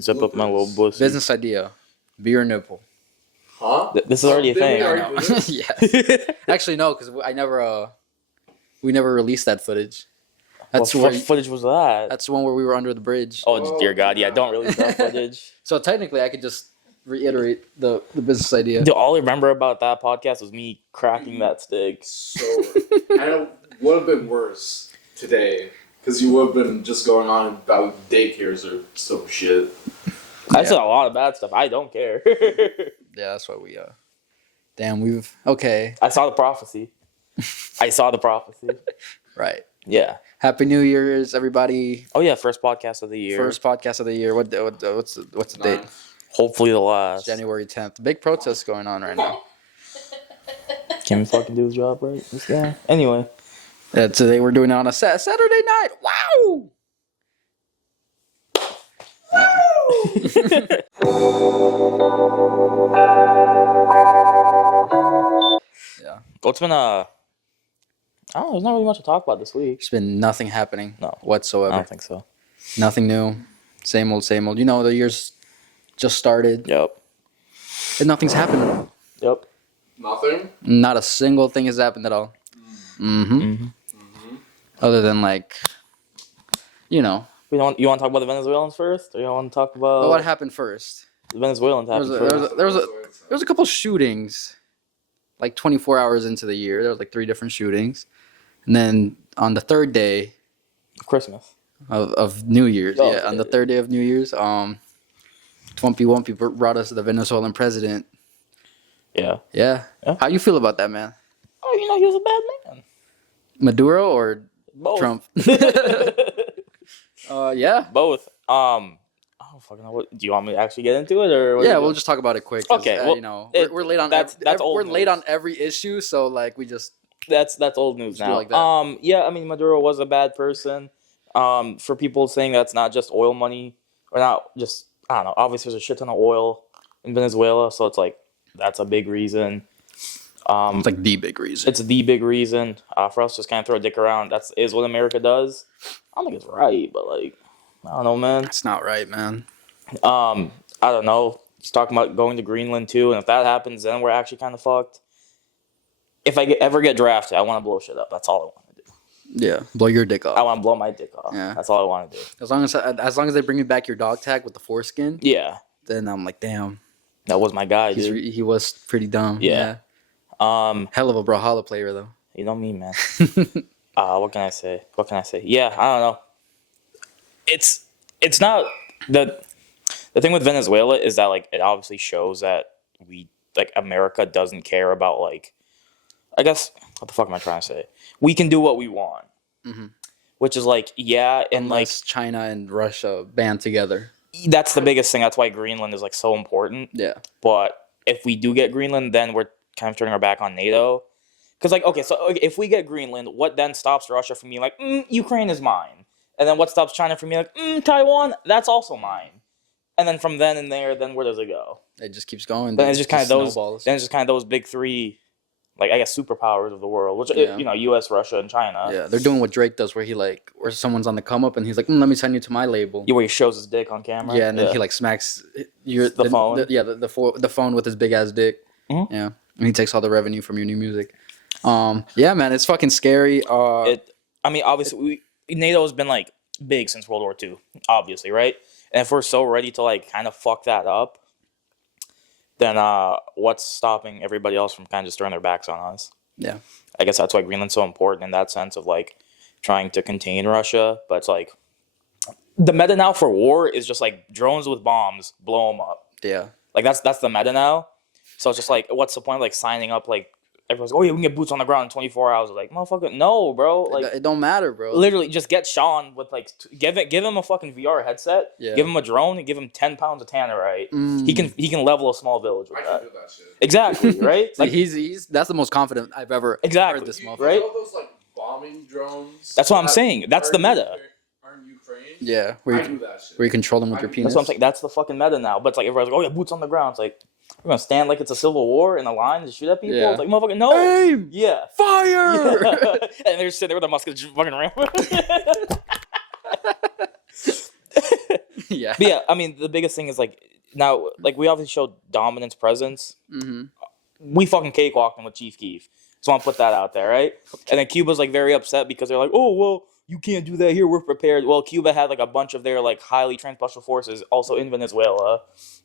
Zip up my little pussy. Business idea. Beer nipple. Huh? This is already a thing. I know. Yes. Actually, no, because we never released that footage. That's what footage was that? That's the one where we were under the bridge. Oh, dear God. Yeah, don't release that footage. So technically, I could just reiterate the business idea. Dude, all I remember about that podcast was me cracking that stick. So, I would have been worse today. Because you would have been just going on about daycares or some shit. I said a lot of bad stuff. I don't care. Yeah, that's why we, damn, okay. I saw the prophecy. Right. Yeah. Happy New Year's, everybody. Oh, yeah, first podcast of the year. First podcast of the year. What's the date? Hopefully the last. January 10th. Big protest going on right now. Can we fucking do his job right? This guy. Anyway. Yeah, today we're doing it on a Saturday night. Wow! Yeah. What's been I don't know, there's not really much to talk about this week. There's been nothing happening whatsoever. I don't think so. Nothing new. Same old, same old. You know, the year's just started. Yep. And nothing's happened. Yep. Nothing? Not a single thing has happened at all. Other than, like, you know. You want to talk about the Venezuelans first? Or you want to talk about... Well, what happened first? The Venezuelans happened first. There was a couple shootings, like 24 hours into the year. There was like 3 different shootings. And then on the third day... Christmas. Of New Year's, on the third day of New Year's, Twompy Wumpy brought us the Venezuelan president. Yeah. Yeah. How you feel about that, man? Oh, you know, he was a bad man. Maduro or Both. Trump? Yeah. Both. I don't fucking know. Do you want me to actually get into it, or yeah, we'll just talk about it quick. Okay. Well, you know, we're late on we're late on every issue, so like we just that's old news now. Like that. Yeah, I mean Maduro was a bad person. For people saying that's not just oil money, or not just, I don't know. Obviously, there's a shit ton of oil in Venezuela, so it's like that's a big reason. It's like the big reason. It's the big reason for us to just kind of throw a dick around. Is what America does. I don't think it's right, but like, I don't know, man. It's not right, man. I don't know. He's talking about going to Greenland too, and if that happens, then we're actually kind of fucked. If I ever get drafted, I want to blow shit up. That's all I want to do. Yeah, blow your dick off. I want to blow my dick off. Yeah, that's all I want to do. As long as they bring me back your dog tag with the foreskin. Yeah. Then I'm like, damn. That was my guy, dude. He was pretty dumb. Yeah. Hell of a Brawlhalla player though. You know me, man. What can I say? Yeah, I don't know. It's not the thing with Venezuela is that like it obviously shows that America doesn't care about like, I guess, what the fuck am I trying to say? We can do what we want, which is like, yeah, and unless like China and Russia band together. That's the biggest thing. That's why Greenland is like so important. Yeah. But if we do get Greenland, then we're kind of turning our back on NATO. Because like, okay, so if we get Greenland, what then stops Russia from being like, Ukraine is mine? And then what stops China from being like, Taiwan, that's also mine? And then from then and there, then where does it go? It just keeps going. Then it's just kind of those. Snowballs. Then it's just kind of those big 3, like I guess superpowers of the world, which you know, U.S., Russia, and China. Yeah, they're doing what Drake does, where someone's on the come up and he's like, let me sign you to my label. Yeah, where he shows his dick on camera. Yeah, and then he like smacks the phone. The phone with his big ass dick. Mm-hmm. Yeah, and he takes all the revenue from your new music. Yeah, man, it's fucking scary. I mean, obviously, NATO has been like big since World War II, obviously, right? And if we're so ready to like kind of fuck that up, then what's stopping everybody else from kind of just throwing their backs on us? Yeah, I guess that's why Greenland's so important in that sense of like trying to contain Russia. But it's like the meta now for war is just like drones with bombs, blow them up. Yeah, like that's the meta now. So it's just like, what's the point of like signing up? Like everyone's like, oh yeah, we can get boots on the ground in 24 hours. Like, motherfucker, no, bro. Like it don't matter, bro. Literally, just get Sean with like give him a fucking VR headset. Yeah. Give him a drone and give him 10 pounds of tannerite. He can level a small village with that. I can do that shit. Exactly, right? Like he's that's the most confident I've ever heard this motherfucker. Right? You know those like bombing drones? That's what I'm saying. That's the meta. Aren't Ukraine? Yeah, I do that shit. Where you control them with your penis. That's what I'm saying. That's the fucking meta now. But it's like everybody's like, oh yeah, boots on the ground. It's like, we're gonna stand like it's a civil war in a line to shoot at people. Yeah. It's like, motherfucker, no. Aim! Yeah. Fire! Yeah. And they're just sitting there with a musket just fucking around. Yeah. But yeah, I mean, the biggest thing is like now, like we obviously showed dominance presence. Mm-hmm. We fucking cakewalked them with Chief Keef. So I want to put that out there, right? And then Cuba's like very upset because they're like, oh well, you can't do that here. We're prepared. Well, Cuba had like a bunch of their like highly trained special forces also in Venezuela,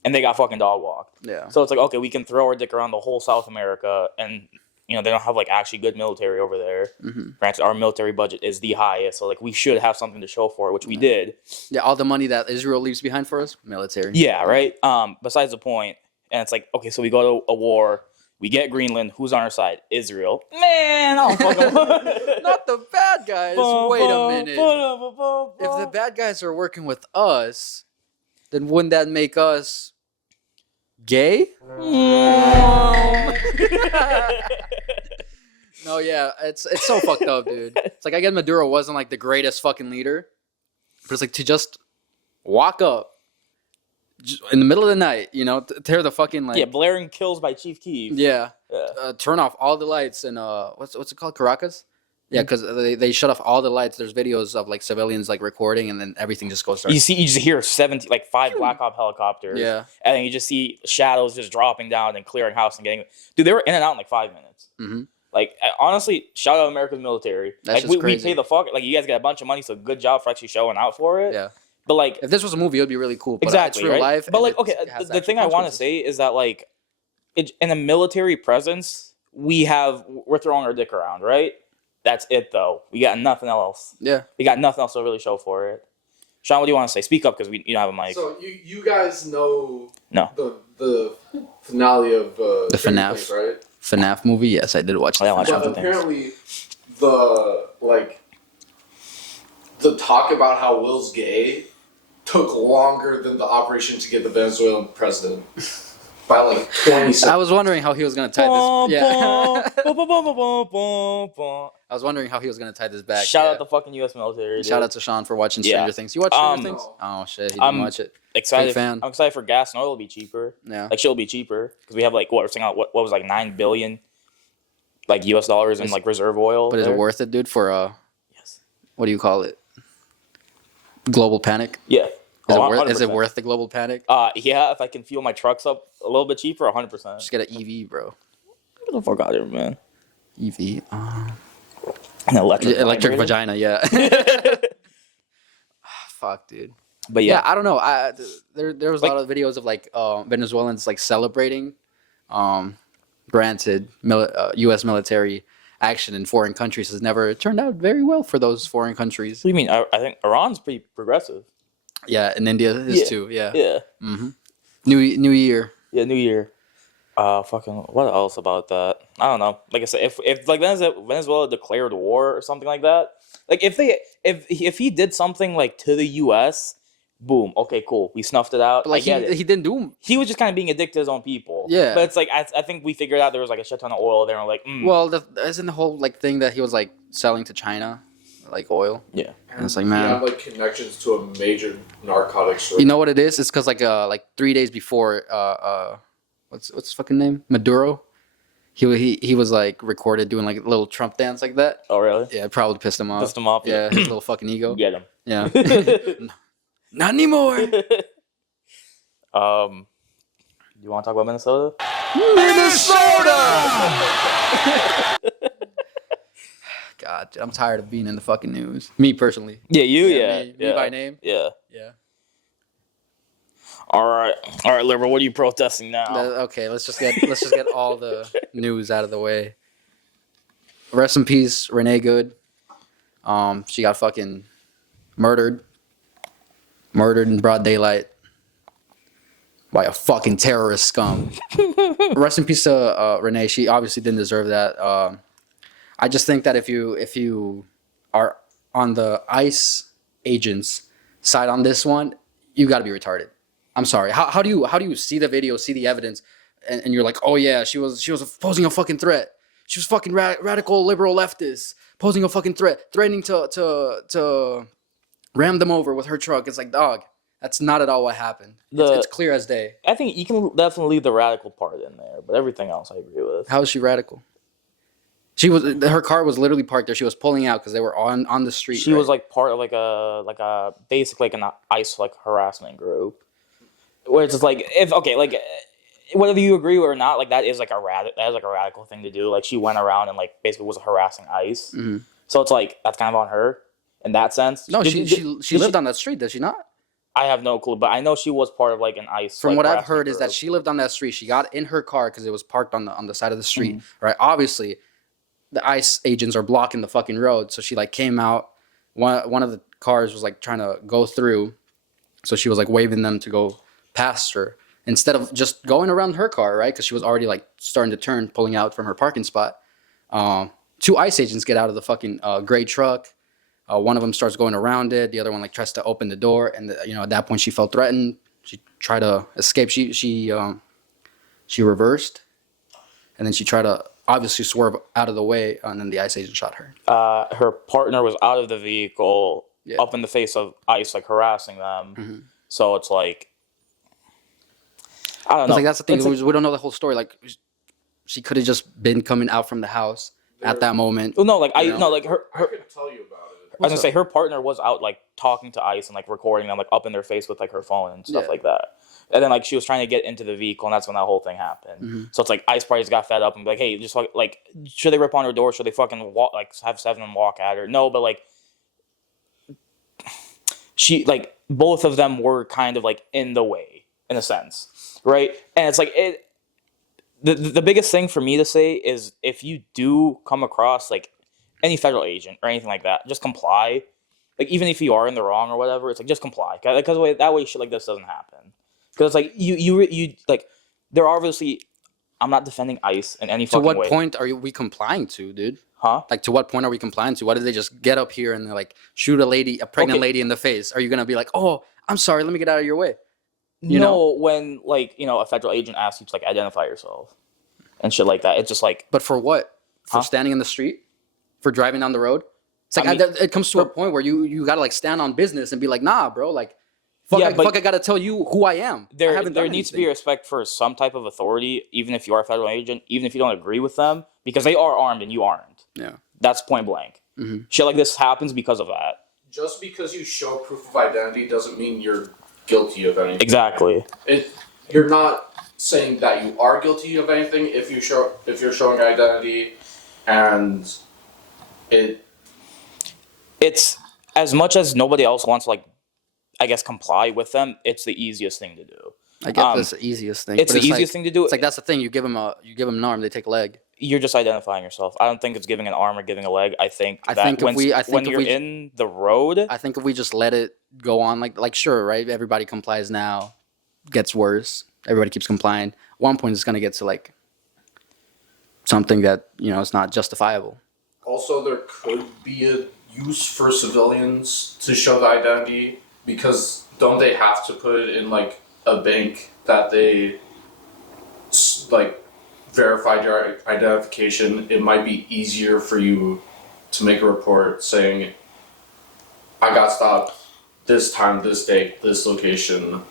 and they got fucking dog walked. Yeah. So it's like, okay, we can throw our dick around the whole South America, and you know they don't have like actually good military over there. Mm-hmm. Granted, our military budget is the highest, so like we should have something to show for it, which we did. Yeah, all the money that Israel leaves behind for us, military. Yeah, right. Besides the point, and it's like, okay, so we go to a war. We get Greenland. Who's on our side? Israel. Man, I don't fucking. Not the bad guys. Wait a minute. If the bad guys are working with us, then wouldn't that make us gay? No, yeah, it's so fucked up, dude. It's like I get Maduro wasn't like the greatest fucking leader, but it's like to just walk up in the middle of the night, you know, tear the fucking like blaring kills by Chief Keef. yeah, Yeah. turn off all the lights and what's it called, Caracas? Yeah, because they shut off all the lights. There's videos of like civilians like recording, and then everything just goes dark. You just hear 70, like 5 Black Op helicopters. Yeah, And then you just see shadows just dropping down and clearing house and getting. Dude, they were in and out in like 5 minutes. mm-hmm. Like honestly, shout out America's military. That's Like just we crazy. pay the fuck. Like you guys get a bunch of money, so good job for actually showing out for it. Yeah. But like If this was a movie, it would be really cool. But exactly it's real right. life. But and like okay, it has the actual thing I want to consequences. say is that like, in a military presence, we're throwing our dick around, right? That's it though. We got nothing else. Yeah. We got nothing else to really show for it. Sean, what do you want to say? Speak up because you don't have a mic. So you guys know No. the finale of The Stranger FNAF. Things, right? FNAF movie. Yes, I did watch I that. watched But Stranger Things. apparently, the talk about how Will's gay took longer than the operation to get the Venezuelan president by like 20 I seconds. was wondering how he was gonna tie this. Yeah. I was wondering how he was gonna tie this back. Shout yeah. out the fucking U.S. military. Shout dude. out to Sean for watching Yeah. Stranger Things. You watch Stranger Um, Things? No. Oh shit, he didn't I'm watch it. excited. Big fan. I'm excited for gas and oil to be cheaper. Yeah. Like shit'll be cheaper because we have like what we're saying what was like $9 billion, like U.S. dollars in like reserve oil. But is there. it worth it, dude? For Yes. what do you call it? Global panic. Yeah. Is it 100%. worth the global panic? Yeah. If I can fuel my trucks up a little bit cheaper, 100%. Just get an EV, bro. Get the fuck out of here, man. EV. An electric. Electric vibrator. vagina. Yeah. Fuck, dude. But Yeah, yeah. I don't know. There was a Like- lot of videos of like Venezuelans like celebrating. Granted, U.S. military action in foreign countries has never turned out very well for those foreign countries. What do you mean? I think Iran's pretty progressive. Yeah, and India is Yeah. too. Yeah. Yeah. Mm-hmm. New Year. Yeah. New Year. Fucking. What else about that? I don't know. Like I said, if like Venezuela declared war or something like that, like if he did something like to the U.S., boom. Okay, cool. We snuffed it out. But like I get it. he didn't do. He was just kind of being a dick to his own people. Yeah. But it's like I think we figured out there was like a shit ton of oil there. And we're like, Well, isn't the whole like thing that he was like selling to China, like oil? yeah. And it's like, He man, had like connections to a major narcotics ring. you know what it is? It's because like 3 days before what's his fucking name? Maduro. He was like recorded doing like a little Trump dance like that. Oh really? Yeah, it probably pissed him off. Pissed him off. Yeah, his little fucking ego. Get him. Yeah. Not anymore. You want to talk about Minnesota? God, dude, I'm tired of being in the fucking news. Me personally. Yeah, you. Yeah. Me by name. Yeah. Yeah. All right, liberal. What are you protesting now? Okay, let's just get all the news out of the way. Rest in peace, Renee Good. She got fucking murdered in broad daylight by a fucking terrorist scum. Rest in peace to Renee. She obviously didn't deserve that. I just think that if you are on the ICE agents side on this one, you got to be retarded. I'm sorry. How do you see the video, see the evidence, and you're like, oh yeah, she was posing a fucking threat. She was fucking radical liberal leftist posing a fucking threat, threatening to ram them over with her truck. It's like, dog, that's not at all what happened. It's clear as day. I think you can definitely leave the radical part in there, but everything else I agree with. How is she radical? Her car was literally parked there. She was pulling out because they were on the street. She was like part of like a basically like an ICE like harassment group, where it's just like whether you agree or not, like that is like a radical thing to do. Like she went around and like basically was harassing ICE. Mm-hmm. So it's like that's kind of on her in that sense. No, she lived on that street, did she not? I have no clue, but I know she was part of like an ICE. From like, what I've harassment heard is that group. she lived on that street. She got in her car because it was parked on the side of the street, Mm-hmm. right? Obviously, the ICE agents are blocking the fucking road, so she like came out. One of the cars was like trying to go through, so she was like waving them to go past her instead of just going around her car, right? Because she was already like starting to turn, pulling out from her parking spot. Two ICE agents get out of the fucking gray truck. One of them starts going around it. The other one like tries to open the door, and at that point she felt threatened. She tried to escape. She reversed, and then she tried to obviously swerve out of the way, and then the ICE agent shot her. Her partner was out of the vehicle, up in the face of ICE, like harassing them. Mm-hmm. So it's like, I don't know. Like that's the thing. It's We don't know the whole story. Like she could have just been coming out from the house at that moment. well, no, like you know? no, like her. I could tell you about it. I was gonna say her partner was out like talking to ICE and like recording them like up in their face with like her phone and stuff like that. And then like she was trying to get into the vehicle and that's when that whole thing happened. Mm-hmm. So it's like ICE probably just got fed up and be like, hey, just like should they rip on her door? Should they fucking walk like have seven of them walk at her? No, but like she like both of them were kind of like in the way in a sense, right? And it's like the biggest thing for me to say is if you do come across like any federal agent or anything like that, just comply. Like even if you are in the wrong or whatever, it's like just comply because that way shit like this doesn't happen. Because it's like you like they're obviously. I'm not defending ICE in any fucking way. To what point are we complying to, dude? Huh? Like to what point are we complying to? Why did they just get up here and they're like shoot a pregnant lady in the face? Are you gonna be like, oh, I'm sorry, let me get out of your way? You know, when like a federal agent asks you to like identify yourself and shit like that, it's just like. But for what? For standing in the street? For driving down the road? It's like it comes to a point where you gotta like stand on business and be like, nah, bro, like fuck, I gotta tell you who I am. There needs to be respect for some type of authority, even if you are a federal agent, even if you don't agree with them, because they are armed and you aren't. Yeah, that's point blank. Mm-hmm. Shit like this happens because of that. Just because you show proof of identity doesn't mean you're guilty of anything. Exactly. You're not saying that you are guilty of anything if you're showing identity, and it's as much as nobody else wants to like, I guess, comply with them. It's the easiest thing to do. I guess that's the easiest thing. It's the easiest thing to do. It's like that's the thing. You give them an arm, they take a leg. You're just identifying yourself. I don't think it's giving an arm or giving a leg. I think when you're in the road, I think if we just let it go on, like sure, right? Everybody complies now, gets worse. Everybody keeps complying. At one point, it's gonna get to like something that it's not justifiable. Also, there could be a use for civilians to show the identity because don't they have to put it in like a bank that they like verified your identification? It might be easier for you to make a report saying, I got stopped this time, this date, this location.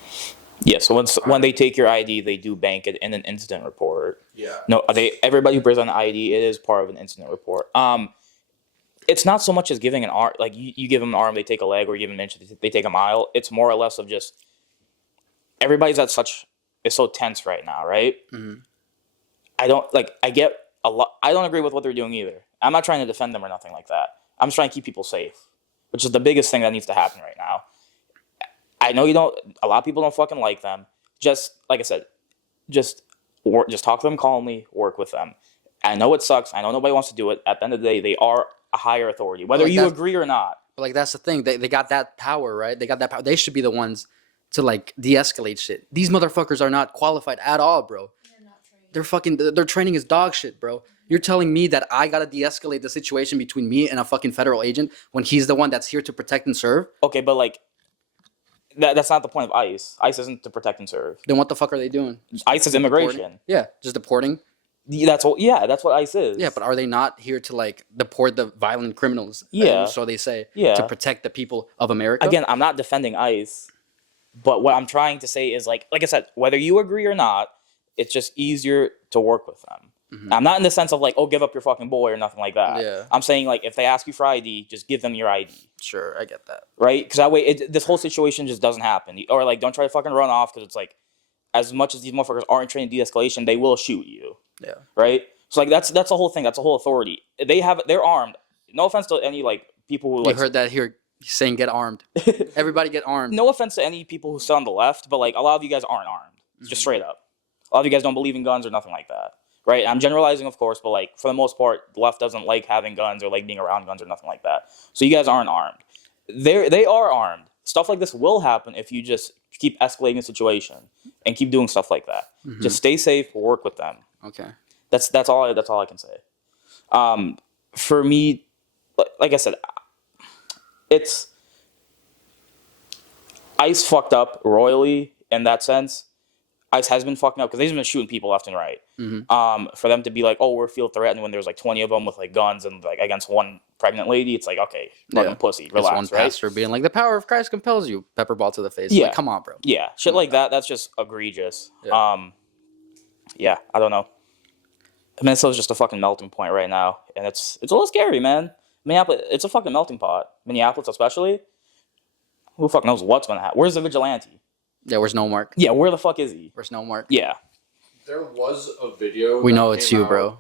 Yeah, so when they take your ID, they do bank it in an incident report. Yeah. No, everybody who brings on an ID, it is part of an incident report. It's not so much as giving an arm, like you give them an arm, they take a leg, or you give them an inch, they take a mile. It's more or less of just everybody's it's so tense right now, right? Mm-hmm. I get a lot. I don't agree with what they're doing either. I'm not trying to defend them or nothing like that. I'm just trying to keep people safe, which is the biggest thing that needs to happen right now. I know a lot of people don't fucking like them. Just, like I said, just talk to them calmly, work with them. I know it sucks. I know nobody wants to do it. At the end of the day, they are a higher authority, whether you agree or not. But like that's the thing. They got that power, right? They got that power. They should be the ones to like de-escalate shit. These motherfuckers are not qualified at all, bro. They're fucking. Their training is dog shit, bro. You're telling me that I gotta de-escalate the situation between me and a fucking federal agent when he's the one that's here to protect and serve? Okay, but like that's not the point of ICE. ICE isn't to protect and serve. Then what the fuck are they doing? ICE is immigration. Deporting? Yeah, just deporting. That's what ICE is. Yeah, but are they not here to like deport the violent criminals? Yeah. So they say. Yeah. To protect the people of America. Again, I'm not defending ICE, but what I'm trying to say is like I said, whether you agree or not, it's just easier to work with them. I'm not in the sense of like, oh, give up your fucking boy or nothing like that. Yeah. I'm saying like, if they ask you for ID, just give them your ID. Sure, I get that. Right? Because that way, this whole situation just doesn't happen. Or like, don't try to fucking run off because it's like, as much as these motherfuckers aren't trained in de-escalation, they will shoot you. Yeah. Right? So like, that's the whole thing. That's the whole authority. They're armed. No offense to any like people who like. You heard that here. He's saying get armed. Everybody get armed. No offense to any people who sit on the left, but like a lot of you guys aren't armed. Just straight up. A lot of you guys don't believe in guns or nothing like that. Right? I'm generalizing, of course, but like for the most part, the left doesn't like having guns or like being around guns or nothing like that. So you guys aren't armed. They are armed. Stuff like this will happen if you just keep escalating the situation and keep doing stuff like that. Just stay safe, work with them. Okay. That's all I can say. For me, like I said, it's ICE fucked up royally in that sense. ICE has been fucking up because they've been shooting people left and right. For them to be like, oh, we're feel threatened when there's like 20 of them with like guns and like against one pregnant lady, it's like, okay, fucking pussy, relax, it's one pastor being like, the power of Christ compels you. Pepper ball to the face. Yeah. Like, come on, bro. Yeah, shit like that. That's just egregious. Yeah. I don't know. Minnesota's just a fucking melting point right now, and it's a little scary, man. Minneapolis, it's a fucking melting pot. Minneapolis, especially. Who the fuck knows what's gonna happen? Where's the vigilante? Yeah, where's No Mark? Yeah, where the fuck is he? Where's No Mark? Yeah. There was a video. We that know it's came you, out bro.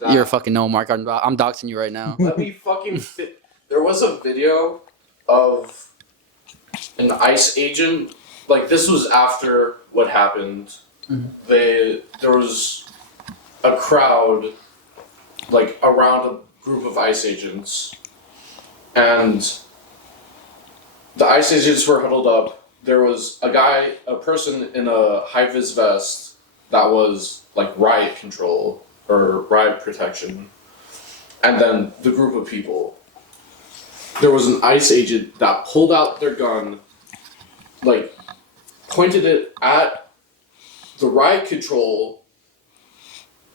that- You're a fucking No Mark. I'm doxing you right now. Let me fucking fit. There was a video of an ICE agent. Like, this was after what happened. There was a crowd, like, around a group of ICE agents. And the ICE agents were huddled up. There was a person in a high-vis vest that was, like, riot control or riot protection. And then the group of people. There was an ICE agent that pulled out their gun, like, pointed it at the riot control,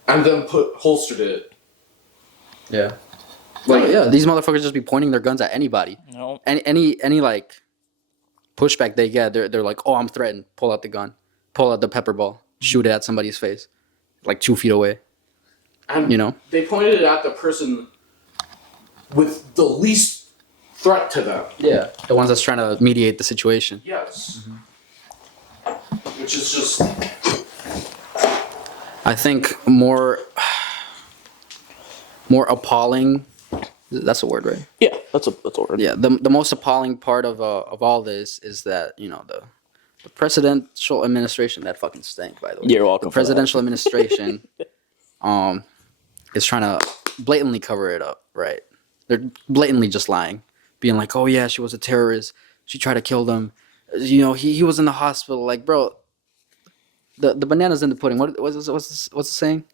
and then holstered it. Yeah. Like, Yeah, these motherfuckers just be pointing their guns at anybody. No. Any like pushback they get, they're like, oh, I'm threatened. Pull out the gun. Pull out the pepper ball. Shoot it at somebody's face. Like 2 feet away. and You know? they pointed it at the person with the least threat to them. Yeah. The ones that's trying to mediate the situation. Yes. Which is just... I think more appalling. That's a word, right? Yeah, that's a word. Yeah. The most appalling part of all this is that, you know, the presidential administration, that fucking stank, by the way. You're welcome. The presidential administration is trying to blatantly cover it up, right? They're blatantly just lying, being like, oh yeah, she was a terrorist, she tried to kill them, you know, he was in the hospital. Like, bro, the banana's in the pudding. What's the saying?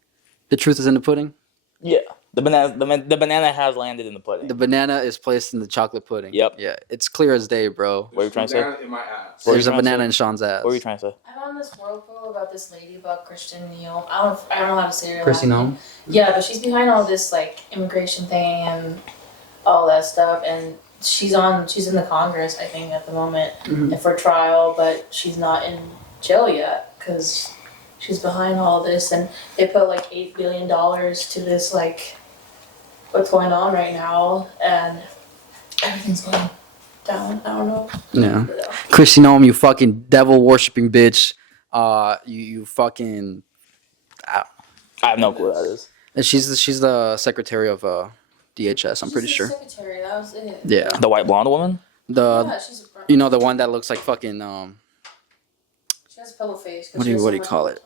The truth is in the pudding. Yeah, the banana has landed in the pudding. The banana is placed in the chocolate pudding. Yep. Yeah, it's clear as day, bro. What are you trying to say? Banana in my ass. What are you There's a trying to banana say? in Sean's ass. What were you trying to say? I'm on this whirlpool about this lady about Christian Neal. I don't know how to say her Chrissy last name. Noem? Yeah, but she's behind all this like immigration thing and all that stuff, and she's in the Congress, I think, at the moment for trial, but she's not in jail yet because she's behind all this, and they put like $8 billion to this, like what's going on right now, and everything's going down. I don't know. Yeah. Chrissy Noem, you fucking devil worshipping bitch. You fucking. I have no clue what that is. And she's the secretary of DHS. I'm pretty sure. Secretary, that was it. Yeah. The white blonde woman? Yeah, she's a You know, the one that looks like fucking She has a pillow face. What do you call it?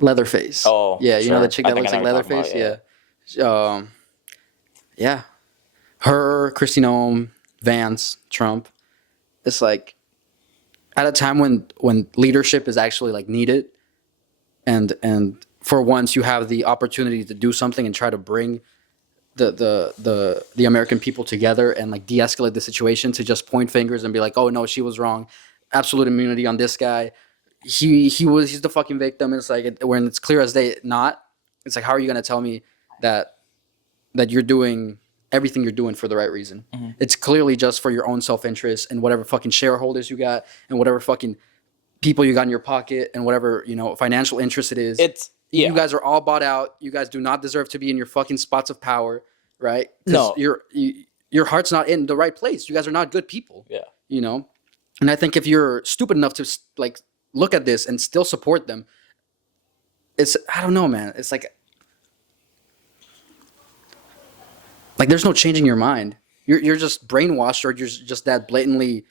Leatherface. Oh, yeah. You know sure. the chick I that think looks I like know what you're Leatherface. talking about, Yeah. Yeah. Her, Chrissy Noem, Vance, Trump. It's like at a time when leadership is actually like needed, and for once you have the opportunity to do something and try to bring the American people together and like de-escalate the situation, to just point fingers and be like, oh no, she was wrong, absolute immunity on this guy, he's the fucking victim. It's like when it's clear as day not. It's like, how are you gonna tell me that you're doing everything you're doing for the right reason? It's clearly just for your own self-interest and whatever fucking shareholders you got and whatever fucking people you got in your pocket and whatever, you know, financial interest it is. Yeah. You guys are all bought out. You guys do not deserve to be in your fucking spots of power, right? No. Your heart's not in the right place. You guys are not good people. Yeah. You know? And I think if you're stupid enough to like look at this and still support them, it's, I don't know, man. It's like there's no changing your mind. You're just brainwashed, or you're just that blatantly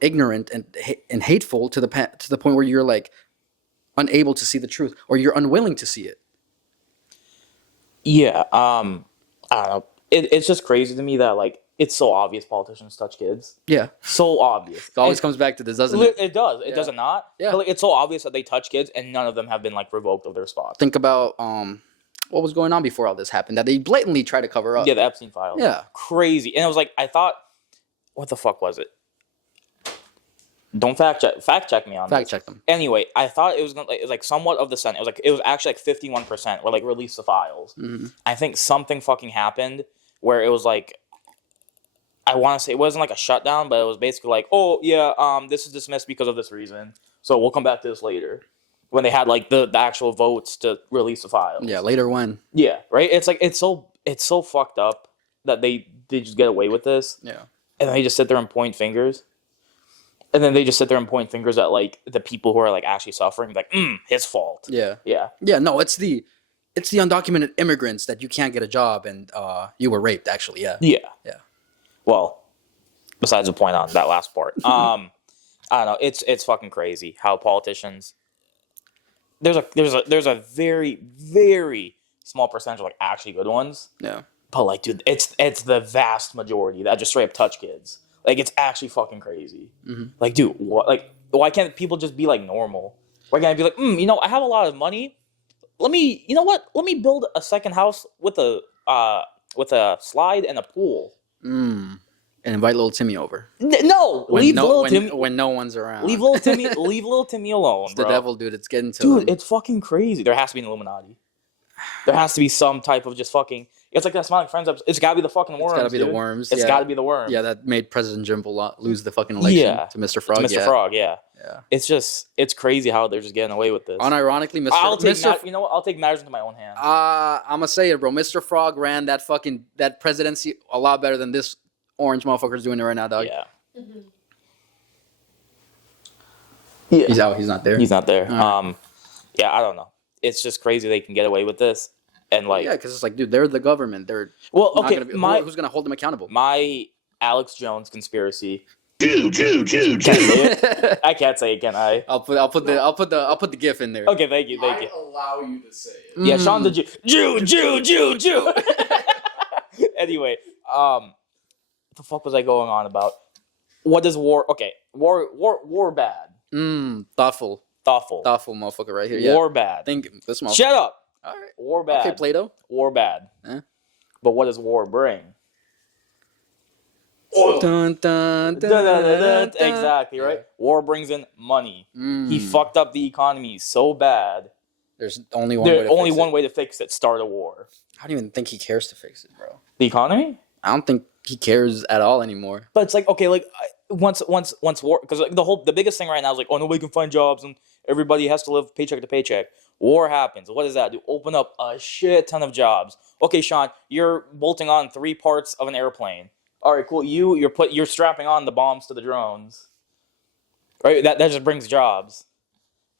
ignorant and hateful to the point where you're like unable to see the truth, or you're unwilling to see it. Yeah. I don't know. It's just crazy to me that like it's so obvious politicians touch kids. Yeah. So obvious. It always comes back to this, doesn't it? It does. It Yeah. does it not? Yeah. But like, it's so obvious that they touch kids, and none of them have been like revoked of their spots. Think about what was going on before all this happened that they blatantly tried to cover up. Yeah, the Epstein files. Yeah. Crazy. And it was like, I thought, what the fuck was it? Don't fact check me on this. Fact check them. Anyway, I thought it was gonna, like, it was like somewhat of the Senate. It was actually like 51% were like release the files. Mm-hmm. I think something fucking happened where it was like, I want to say it wasn't like a shutdown, but it was basically like, oh yeah, this is dismissed because of this reason. So we'll come back to this later. When they had like the actual votes to release the files. Yeah, later when. Yeah, right. It's like it's so fucked up that they just get away with this. Yeah. And then they just sit there and point fingers. And then they just sit there and point fingers at like the people who are like actually suffering, like, his fault. Yeah. Yeah. Yeah, no, it's the undocumented immigrants that you can't get a job and you were raped, actually. Yeah. Yeah. Yeah. Well, besides the point on that last part. I don't know. It's fucking crazy how politicians there's a very, very small percentage of like actually good ones. Yeah. But like, dude, it's the vast majority that just straight up touch kids. Like, it's actually fucking crazy. Mm-hmm. Like, dude, what? Like, why can't people just be like normal? Why can't I be like, I have a lot of money. Let me build a second house with a slide and a pool. And invite little Timmy over. No, leave little Timmy when no one's around. Leave little Timmy alone. It's the bro. devil, dude. It's getting to Dude, him. it's fucking crazy. There has to be an Illuminati. There has to be some type of just fucking. It's like that Smiling Friends episode. It's got to be the fucking worms. It's got to be dude. the worms. It's yeah. got to be the worms. Yeah, that made President Jimbo lose the fucking election to Mr. Frog. To Mr. Frog, yeah. Yeah. It's crazy how they're just getting away with this. Unironically, you know what? I'll take matters into my own hands. I'm gonna say it, bro. Mr. Frog ran that presidency a lot better than this orange motherfucker's doing it right now, dog. Yeah. Mm-hmm. Yeah. He's out. He's not there. He's not there. Right. Yeah, I don't know. It's just crazy they can get away with this, and like, yeah, because it's like, dude, they're the government. They're well, not okay. gonna who's gonna hold them accountable? My Alex Jones conspiracy. Jew. Can I say it? I can't say it, can I? I'll put the GIF in there. Okay, thank you. I allow you to say it. Yeah, Sean's a Jew. Anyway, what the fuck was I going on about? What does war? Okay, war bad. Thoughtful motherfucker right here. Yeah. War bad. Think this motherfucker. Shut up. All right. War bad. Okay, Plato. War bad. Eh? But what does war bring? Oil. Dun, dun, dun, dun, dun. Exactly, right? Yeah. War brings in money. He fucked up the economy so bad. There's only one. There's only fix one it. way to fix it: start a war. I don't even think he cares to fix it, bro. The economy? I don't think he cares at all anymore. But it's like, okay, like once war, because like, the biggest thing right now is like, oh, nobody can find jobs and everybody has to live paycheck to paycheck. War happens. What does that do? Open up a shit ton of jobs. Okay, Sean, you're bolting on 3 parts of an airplane. All right, cool. You're strapping on the bombs to the drones. Right? That just brings jobs.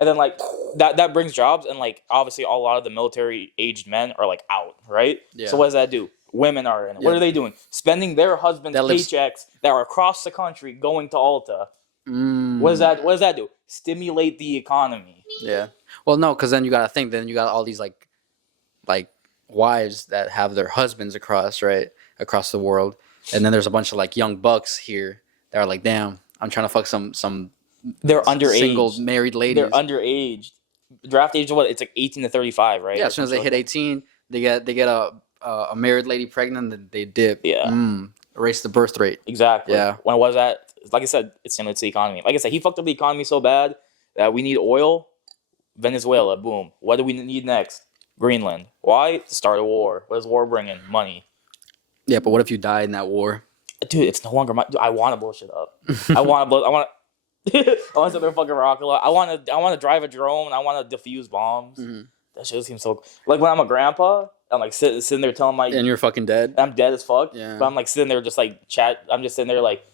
And then like that brings jobs, and like obviously a lot of the military aged men are like out, right? Yeah. So what does that do? Women are in it. Yeah. What are they doing? Spending their husband's That lives- paychecks that are across the country going to Alta. What does that do? Stimulate the economy. Yeah. Well, no, because then you gotta think. Then you got all these like wives that have their husbands across the world, and then there's a bunch of like young bucks here that are like, damn, I'm trying to fuck some They're underage. single married ladies. They're underage. Draft age is what? It's like 18 to 35, right? Yeah. As soon as they hit 18, they get a married lady pregnant, and they dip. Yeah. Erase the birth rate. Exactly. Yeah. When was that? Like I said, it stimulates the economy. Like I said, he fucked up the economy so bad that we need oil. Venezuela, boom. What do we need next? Greenland. Why? To start a war. What does war bring in? Money. Yeah, but what if you die in that war? Dude, it's no longer my. Dude, I want to blow shit up. I want to blow. I want to. I want to sit there fucking rocket. I want to drive a drone. I want to defuse bombs. Mm-hmm. That shit seems so. Like when I'm a grandpa, I'm like sitting there telling my. And you're fucking dead. I'm dead as fuck. Yeah. But I'm like sitting there just like chat. I'm just sitting there like,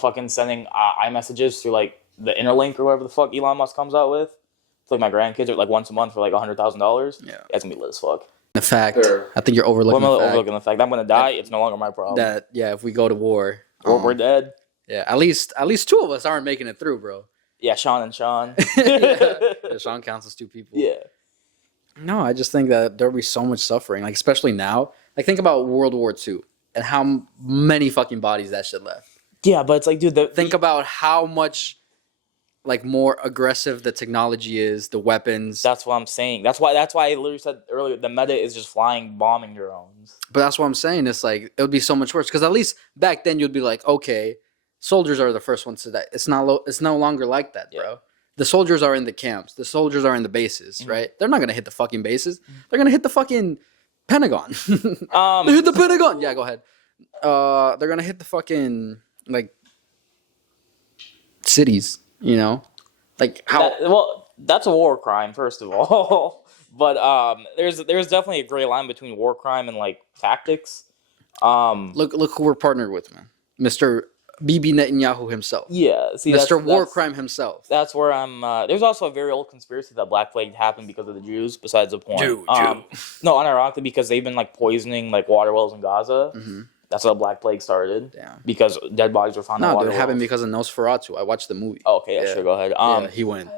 fucking sending iMessages through like the Interlink or whatever the fuck Elon Musk comes out with. It's like my grandkids are like once a month for like $100,000. Yeah. That's gonna be lit as fuck. The fact, Sure. I think you're overlooking Well, I'm the fact overlooking the fact that I'm gonna die. It's no longer my problem. that if we go to war, We're dead. yeah, at least two of us aren't making it through, bro. Yeah, Sean and Sean. Yeah, Sean counts as 2 people. Yeah. No, I just think that there'll be so much suffering, like especially now. Like think about World War II and how many fucking bodies that shit left. Yeah, but it's like, dude, Think about how much like more aggressive the technology is, the weapons. That's what I'm saying. That's why I literally said earlier the meta is just flying bombing drones. But that's what I'm saying. It's like it would be so much worse because at least back then you'd be like, okay, soldiers are the first ones to die. It's no longer like that, bro. Yeah. The soldiers are in the camps. The soldiers are in the bases, right? They're not gonna hit the fucking bases. They're gonna hit the fucking Pentagon. They hit the Pentagon. Yeah, go ahead. They're gonna hit the fucking like cities. Like how? That's a war crime, first of all. But there's definitely a gray line between war crime and like tactics. Look who we're partnered with, man. Mr. Bibi Netanyahu himself. Yeah, see, Mr. War Crime himself. That's where I'm. There's also a very old conspiracy that Black Plague happened because of the Jews. Besides the point, Jew. No, unironically, because they've been like poisoning like water wells in Gaza. Mm-hmm. That's how Black Plague started. Damn. Because dead bodies were found in No, water dude, it happened wells. because of Nosferatu. I watched the movie. Oh, okay, yeah, sure, go ahead. Yeah, he went.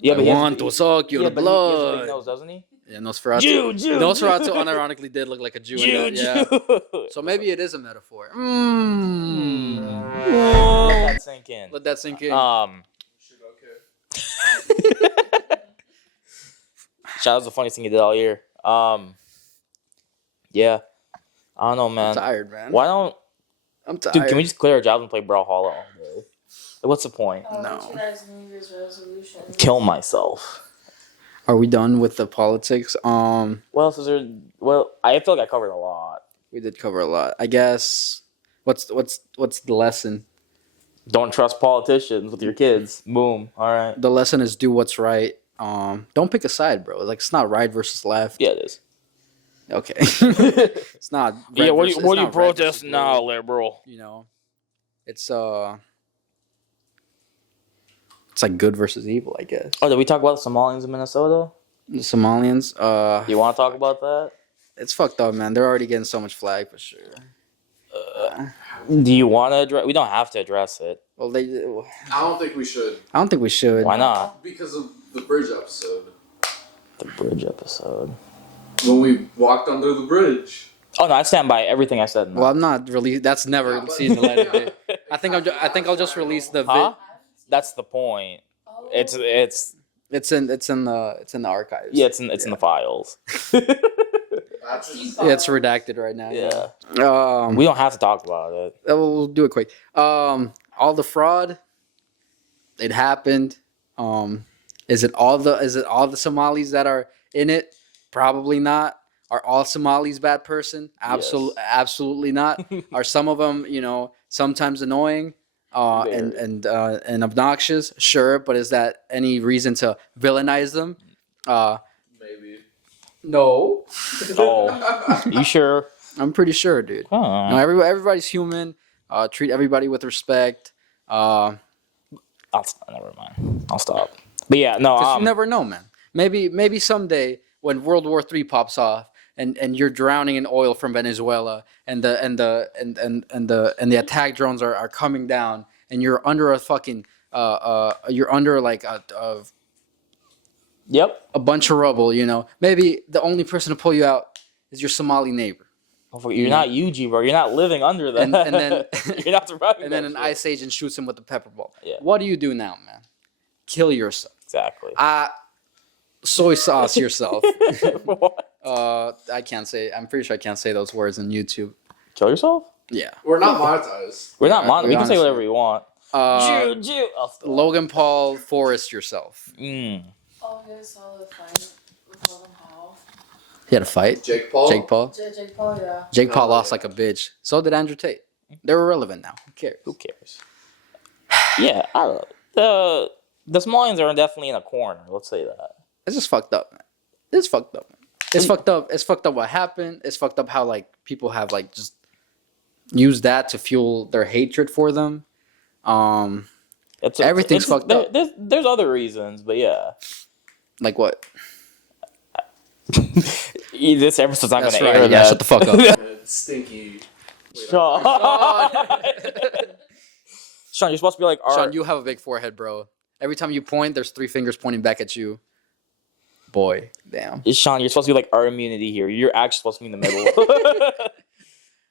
Yeah, but I he has want the- to suck your yeah, but he has a big blood. nose, doesn't he? Yeah, Nosferatu. Jew. Nosferatu unironically did look like a Jew. in that, yeah. So maybe it is a metaphor. Let that sink in. Let that sink in. Shit, okay. That was the funniest thing he did all year. Yeah. I don't know, I'm man. tired, man. Why don't... I'm tired. Dude, can we just clear our jobs and play Brawlhalla all day? What's the point? No. What's your guys' New Year's resolution? Kill myself. Are we done with the politics? What else is there? Well, I feel like I covered a lot. We did cover a lot. I guess. What's the lesson? Don't trust politicians with your kids. Boom. All right. The lesson is do what's right. Don't pick a side, bro. Like it's not right versus left. Yeah, it is. Okay. It's not. Yeah, red what versus- do you it's not red versus protest blue, now, liberal? It's It's like good versus evil, I guess. Oh, did we talk about the Somalians in Minnesota? The Somalians. You want to talk about that? It's fucked up, man. They're already getting so much flag for sure. Do you want to address? We don't have to address it. Well, I don't think we should I don't think we should. Why not? because of the bridge episode. The bridge episode. When we walked under the bridge. Oh no, I stand by everything I said. in that. Well, I'm not really. That's never Yeah, but- seen the light of day. I think I'll just release the. Huh? That's the point. It's It's in the archives. yeah, it's in the files. That's just, Yeah, it's redacted right now. Yeah. We don't have to talk about it. We'll do it quick. All the fraud. It happened. Is it all the Somalis that are in it? Probably not. Are all Somalis bad person? Absolutely not. Are some of them, sometimes annoying, and obnoxious? Sure, but is that any reason to villainize them? maybe. No. Oh, you sure? I'm pretty sure, dude. Huh. No, everybody's human. Treat everybody with respect. Never mind. I'll stop. But yeah, no. Because you never know, man. Maybe someday when World War III pops off and you're drowning in oil from Venezuela and the attack drones are coming down and you're under a fucking you're under like Yep. a bunch of rubble, maybe the only person to pull you out is your Somali neighbor. You're not UG, bro. You're not living under that. And then you're not surviving. and then that an shit. ice agent shoots him with a pepper ball. Yeah. What do you do now, man? Kill yourself. Exactly. Soy sauce yourself. What? I can't say. I'm pretty sure I can't say those words on YouTube. Kill yourself? Yeah. We're not monetized. We're not Yeah, we can say honestly. whatever we want. Jew. I'll stop. Logan Paul, forest yourself. Oh, you guys saw the fight with Logan Paul. He had a fight. Jake Paul? Jake Paul. Jake Paul, yeah. Jake Paul Oh, lost yeah. like a bitch. So did Andrew Tate. They're irrelevant now. Who cares? Who cares? Yeah, I don't know. The Somalians are definitely in a corner. Let's say that. It's just fucked up, man. It's fucked up. It's fucked up. It's fucked up what happened. It's fucked up how like people have like just used that to fuel their hatred for them. Everything's fucked up. There's other reasons, but yeah. Like what? This episode's not That's gonna right. air Yeah, that. shut the fuck up. Stinky. Sean. Sean, you're supposed to be like, Sean, you have a big forehead, bro. Every time you point, there's 3 fingers pointing back at you. Boy, damn. Sean, you're supposed to be like our immunity here. You're actually supposed to be in the middle.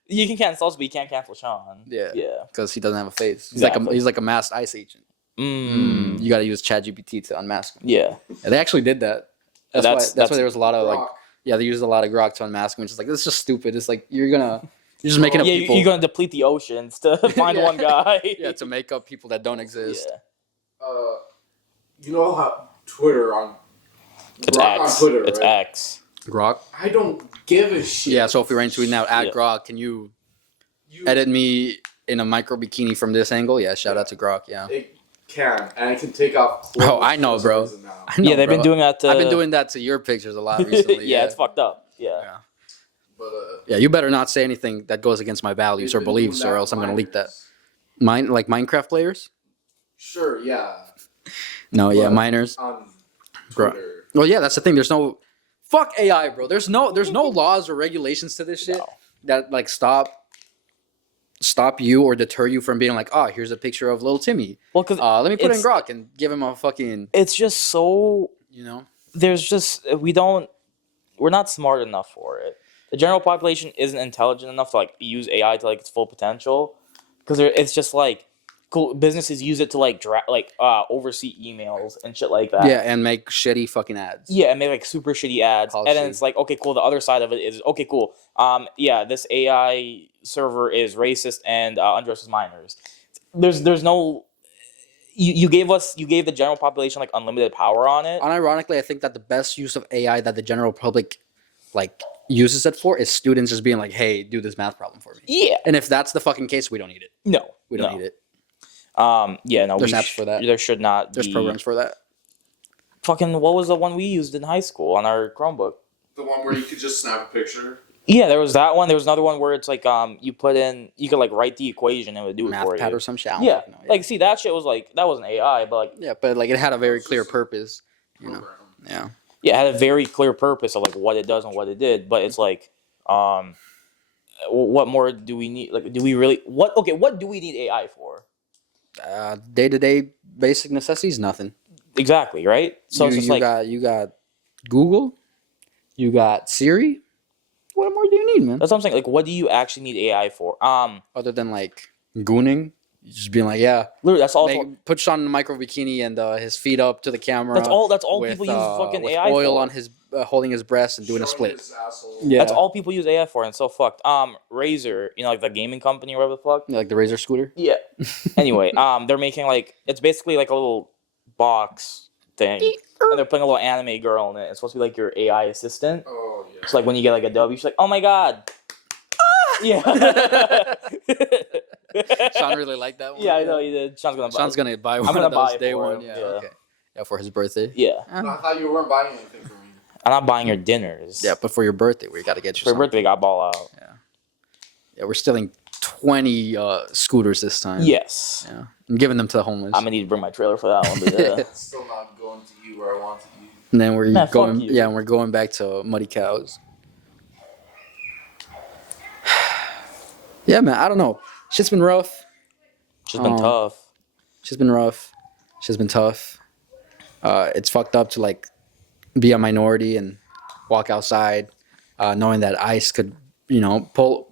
You can cancel us, but you can't cancel Sean. Yeah. Yeah. Because he doesn't have a face. Exactly. He's like a masked ICE agent. You got to use ChatGPT to unmask him. Yeah. And they actually did that. That's why there was a lot of like, Grok. yeah, they used a lot of grok to unmask him, which is like, this is just stupid. It's like, you're just making up Yeah, people. you're gonna deplete the oceans to find Yeah. one guy. Yeah, to make up people that don't exist. Yeah. You know how Twitter on It's Grok X. on Twitter, It's right? X. Grok? I don't give a shit. Yeah, so if you're tweeting out at Yeah. Grok, can you You, edit me in a micro bikini from this angle? Yeah, shout out to Grok, yeah. It can, and I can take off clothes. Oh, I know, for some bro. reason now. I know, Yeah, they've bro. been doing that. I've been doing that to your pictures a lot recently. yeah, it's fucked up. Yeah. Yeah. But Yeah, you better not say anything that goes against my values or they've been beliefs, doing or that else I'm with gonna leak that. minors. Like Minecraft players? Sure, yeah. No, yeah, But minors. On Bro. Twitter. Well, yeah, that's the thing. There's no fuck AI, bro. There's no laws or regulations to this shit No. that like stop you or deter you from being like, oh, here's a picture of little Timmy. Well, because Let me put in it's- Grok and give him a fucking, it's just so. you know. There's just we're not smart enough for it. The general population isn't intelligent enough to like use AI to like its full potential, because it's just like cool businesses use it to like oversee emails and shit like that. Yeah, and make shitty fucking ads. Yeah, and make like super shitty ads, Call and then shit. it's like, okay, cool. The other side of it is, okay, cool. Yeah, this AI server is racist and undresses minors. There's no. You gave the general population like unlimited power on it. Unironically, I think that the best use of AI that the general public like uses it for is students just being like, hey, do this math problem for me. Yeah. And if that's the fucking case, we don't need it. No, We don't need it. Yeah, no. There's apps for that. There should not. There's be. programs for that. Fucking, what was the one we used in high school on our Chromebook? The one where you could just snap a picture. Yeah, there was that one. There was another one where it's like you could like write the equation and it would do it for Math pad you. or some shit. I don't Yeah, fucking know. like see that shit was like that wasn't AI, but like Yeah, but like it had a very clear purpose. You know. Program. Yeah. yeah, it had a very clear purpose of like what it does and what it did. But it's like, what more do we need? Like, do we really what? Okay, what do we need AI for? Day-to-day basic necessities, nothing. Exactly, right? So it's just like you got Google, you got Siri. What more do you need, man? that's what I'm saying. Like, what do you actually need AI for? Other than like gooning, just being like, yeah, Literally, that's all. put Sean in a micro bikini and his feet up to the camera. That's all with, people use fucking with AI oil for. on his holding his breast and doing a Showing split. his asshole. Yeah, That's all people use AI for, and it's so fucked. Razer, you know, like the gaming company or whatever the fuck. like the Razor scooter. Yeah. Anyway, they're making like it's basically like a little box thing, and they're putting a little anime girl in it. It's supposed to be like your AI assistant. Oh yeah. So like when you get like a W, she's like, "Oh my god." Yeah. Sean really liked that one. Yeah, I know you did. Sean's gonna buy. buy one gonna of those buy it day for one. him, Yeah, yeah. okay. Yeah, for his birthday. Yeah, I thought you weren't buying anything for me. I'm not buying your dinners. Yeah, but for your birthday, we got to get you For your something. birthday, got ball out. Yeah, we're stealing 20 scooters this time. Yes. Yeah, I'm giving them to the homeless. I'm gonna need to bring my trailer for that one. But yeah. It's still not going to eat where I want to eat. And then we're Man, fuck going. you. Yeah, and we're going back to Muddy Cows. Yeah, man. I don't know. Shit's been rough. She's been tough. She's been rough. She's been tough. It's fucked up to like be a minority and walk outside, knowing that ICE could, pull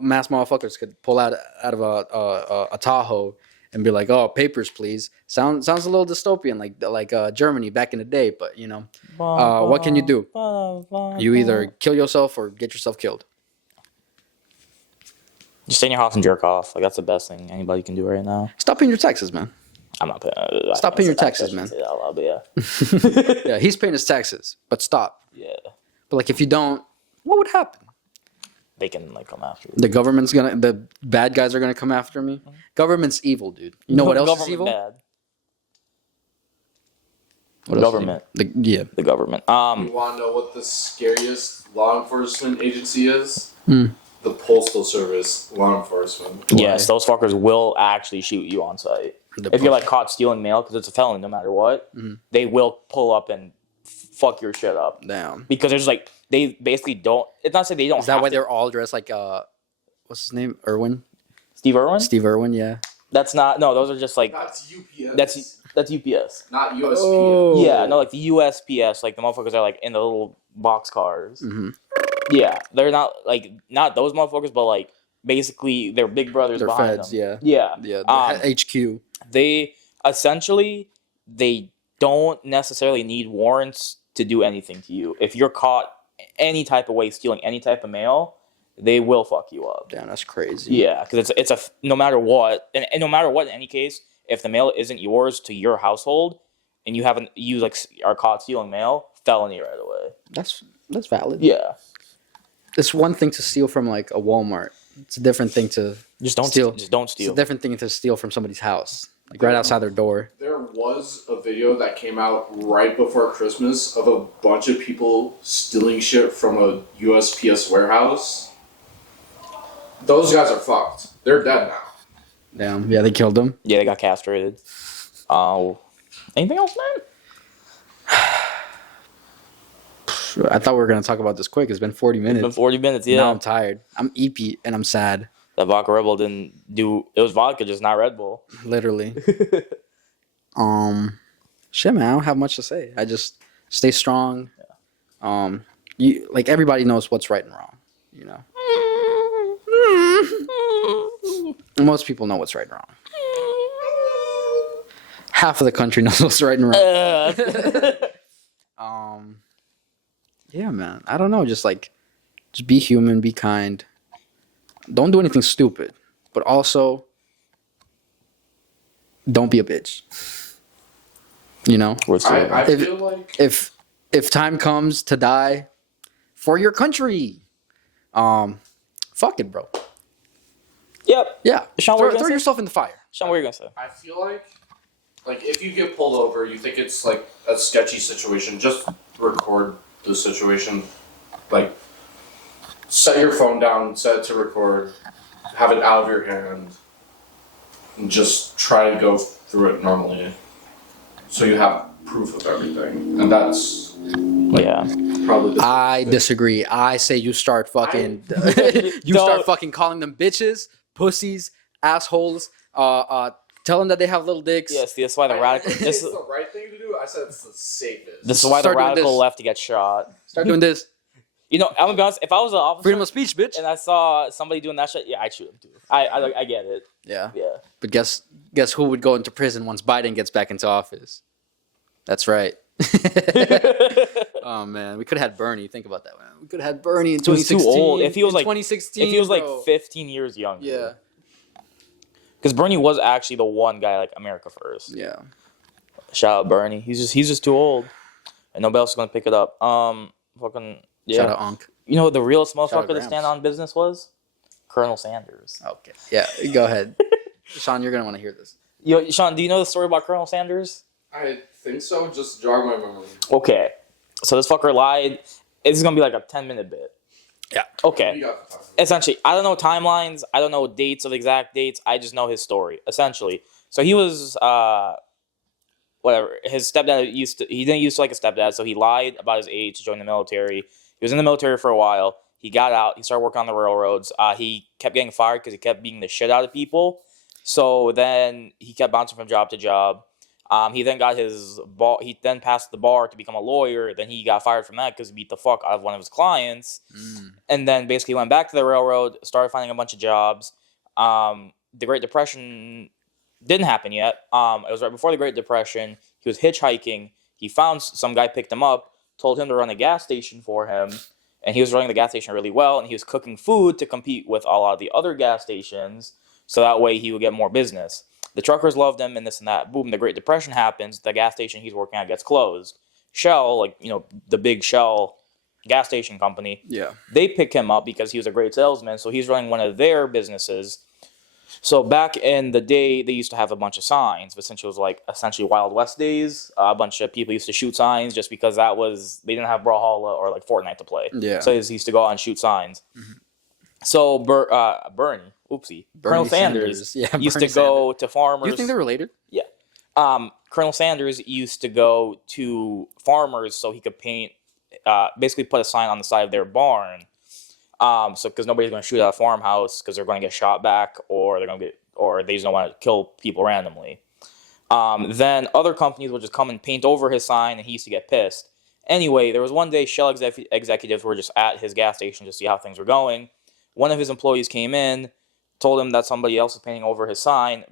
mass motherfuckers could pull out of a Tahoe and be like, "Oh, papers, please." Sounds a little dystopian, like Germany back in the day. But what can you do? You either kill yourself or get yourself killed. Just stay in your house and jerk off. Like that's the best thing anybody can do right now. Stop paying your taxes, man. I'm not paying. Stop paying your taxes, man. But yeah. Yeah, he's paying his taxes, but stop. Yeah. But like, if you don't, what would happen? They can like come after you. The bad guys are gonna come after me. Government's evil, dude. You know what else is Government evil? bad. What else? Government. The government. You want to know what the scariest law enforcement agency is? Hmm. The Postal Service law enforcement. Yes, those fuckers will actually shoot you on sight. If you're like caught stealing mail, because it's a felony no matter what, they will pull up and fuck your shit up. Damn. Because there's like, they basically don't, it's not saying they don't Is that why they're all dressed like, what's his name? Irwin? Steve Irwin? Steve Irwin, yeah. That's not, no, those are just like, That's UPS. that's UPS. Not USPS. Oh. Yeah, no, like the USPS, like the motherfuckers are like in the little box cars. Mm-hmm. Yeah, they're not like, not those motherfuckers, but like basically they're big brothers They're behind feds, them. yeah. Yeah. Yeah, HQ. They essentially, they don't necessarily need warrants to do anything to you. If you're caught any type of way stealing any type of mail, they will fuck you up. Damn, that's crazy. Yeah, because it's a no matter what, and no matter what, in any case, if the mail isn't yours to your household, and you haven't like are caught stealing mail, felony right away. That's valid. Yeah, It's one thing to steal from like a Walmart. It's a different thing to just don't steal. Just don't It's steal. a different thing to steal from somebody's house, like right outside their door. There was a video that came out right before Christmas of a bunch of people stealing shit from a USPS warehouse. Those guys are fucked. They're dead now. Damn. Yeah, they killed him. Yeah, they got castrated. Anything else, man? I thought we were gonna talk about this quick. It's been 40 minutes. It's been 40 minutes. Yeah. Now I'm tired. I'm eepy and I'm sad. That vodka Red Bull didn't do. It was vodka, just not Red Bull. Literally. Shit, man. I don't have much to say. I just stay strong. You like everybody knows what's right and wrong. You know. Most people know what's right and wrong. Half of the country knows what's right and wrong. Yeah, man. I don't know. Just be human, be kind. Don't do anything stupid, but also don't be a bitch. You know, I feel like if time comes to die for your country, fuck it, bro. Yep. Yeah, Sean, what were you throw gonna say? yourself in the fire. Sean, what are you gonna say? I feel like if you get pulled over, you think it's like a sketchy situation, just record the situation. Like, set your phone down, set it to record, have it out of your hand, and just try to go through it normally. So you have proof of everything. And that's probably the I disagree. I say you start fucking start fucking calling them bitches, pussies, assholes, tell them that they have little dicks. Yes, that's why the radical. It's the right thing to do. I said it's the safest. This is why the Start doing radical this. left to get shot. Start doing this. You know, I'm gonna be honest. If I was an officer Freedom of speech, bitch. and I saw somebody doing that shit, yeah, I'd shoot him too. I get it. Yeah. Yeah. But guess who would go into prison once Biden gets back into office? That's right. Oh man, we could have had Bernie. Think about that, man. We could have had Bernie in He was 2016. too old. If he was like 2016, if he was like bro. 15 years younger. Yeah. Because Bernie was actually the one guy like America first. Yeah. Shout out Bernie. He's just too old, and nobody else is gonna pick it up. Fucking yeah. Shout out Ankh. You know who the realest Shout out motherfucker to Gramps. stand on business was? Colonel Sanders. Okay. Yeah. Go ahead, Sean. You're gonna want to hear this. Yo, Sean, do you know the story about Colonel Sanders? I think so. Just jog my memory. Okay. So this fucker lied. This is gonna be like a 10-minute bit. Yeah. Okay. You got the time. Essentially, I don't know timelines. I don't know dates of exact dates. I just know his story. Essentially, so he was whatever. His stepdad he didn't used to like a stepdad, so he lied about his age to join the military. He was in the military for a while. He got out. He started working on the railroads. He kept getting fired because he kept beating the shit out of people. So then he kept bouncing from job to job. He then got his he then passed the bar to become a lawyer. Then he got fired from that because he beat the fuck out of one of his clients. And then basically went back to the railroad, started finding a bunch of jobs. The Great Depression didn't happen yet. It was right before the Great Depression. He was hitchhiking. He found some guy picked him up, told him to run a gas station for him. And he was running the gas station really well. And he was cooking food to compete with a lot of the other gas stations. So that way he would get more business. The truckers loved him and this and that. Boom, the Great Depression happens. The gas station he's working at gets closed. Shell, the big Shell gas station company, Yeah. they pick him up because he was a great salesman. So he's running one of their businesses. So back in the day, they used to have a bunch of signs, but since it was like essentially Wild West days, a bunch of people used to shoot signs just because they didn't have Brawlhalla or like Fortnite to play. Yeah. So they used to go out and shoot signs. Mm-hmm. So Bernie, Colonel Sanders Yeah, used Bernie to go to farmers. Do you think they're related? Yeah. Colonel Sanders used to go to farmers so he could paint, basically put a sign on the side of their barn. So because nobody's going to shoot at a farmhouse because they're going to get shot back, or they just don't want to kill people randomly. Then other companies would just come and paint over his sign, and he used to get pissed. Anyway, there was one day Shell executives were just at his gas station to see how things were going. One of his employees came in, told him that somebody else was painting over his sign.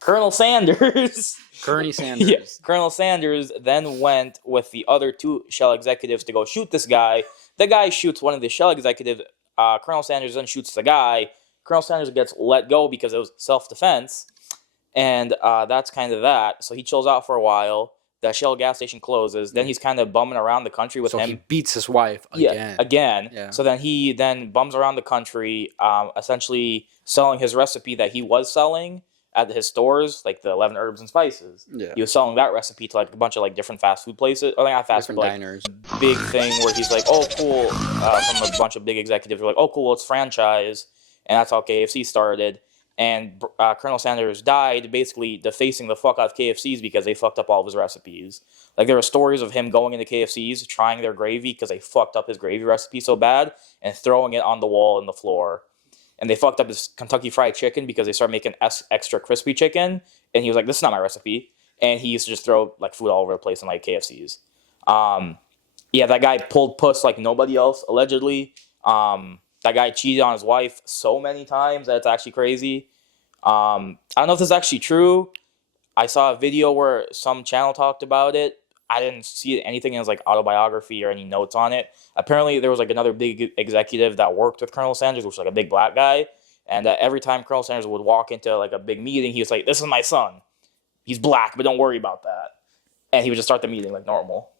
Colonel Sanders. Colonel Sanders. Yes. Colonel Sanders then went with the other two Shell executives to go shoot this guy. The guy shoots one of the Shell executives. Colonel Sanders then shoots the guy. Colonel Sanders gets let go because it was self-defense. And that's kind of that. So he chills out for a while. The Shell gas station closes. Then he's kind of bumming around the country with him. He beats his wife again. Yeah, again. Yeah. So then he bums around the country, essentially selling his recipe that he was selling at his stores, like the 11 Herbs and Spices. Yeah. He was selling that recipe to like a bunch of like different fast food places. Or not fast food, but diners. Like big thing where he's like, oh, cool. From a bunch of big executives were like, oh, cool, it's franchise. And that's how KFC started. And Colonel Sanders died basically defacing the fuck out of KFCs because they fucked up all of his recipes. Like there were stories of him going into KFCs, trying their gravy because they fucked up his gravy recipe so bad, and throwing it on the wall and the floor. And they fucked up his Kentucky Fried Chicken because they started making extra crispy chicken. And he was like, this is not my recipe. And he used to just throw like food all over the place in like KFCs. Yeah, that guy pulled puss like nobody else, allegedly. That guy cheated on his wife so many times that it's actually crazy. I don't know if this is actually true. I saw a video where some channel talked about it. I didn't see anything in his like autobiography or any notes on it. Apparently, there was like another big executive that worked with Colonel Sanders, which was like a big black guy. And every time Colonel Sanders would walk into like a big meeting, he was like, "This is my son. He's black, but don't worry about that." And he would just start the meeting like normal.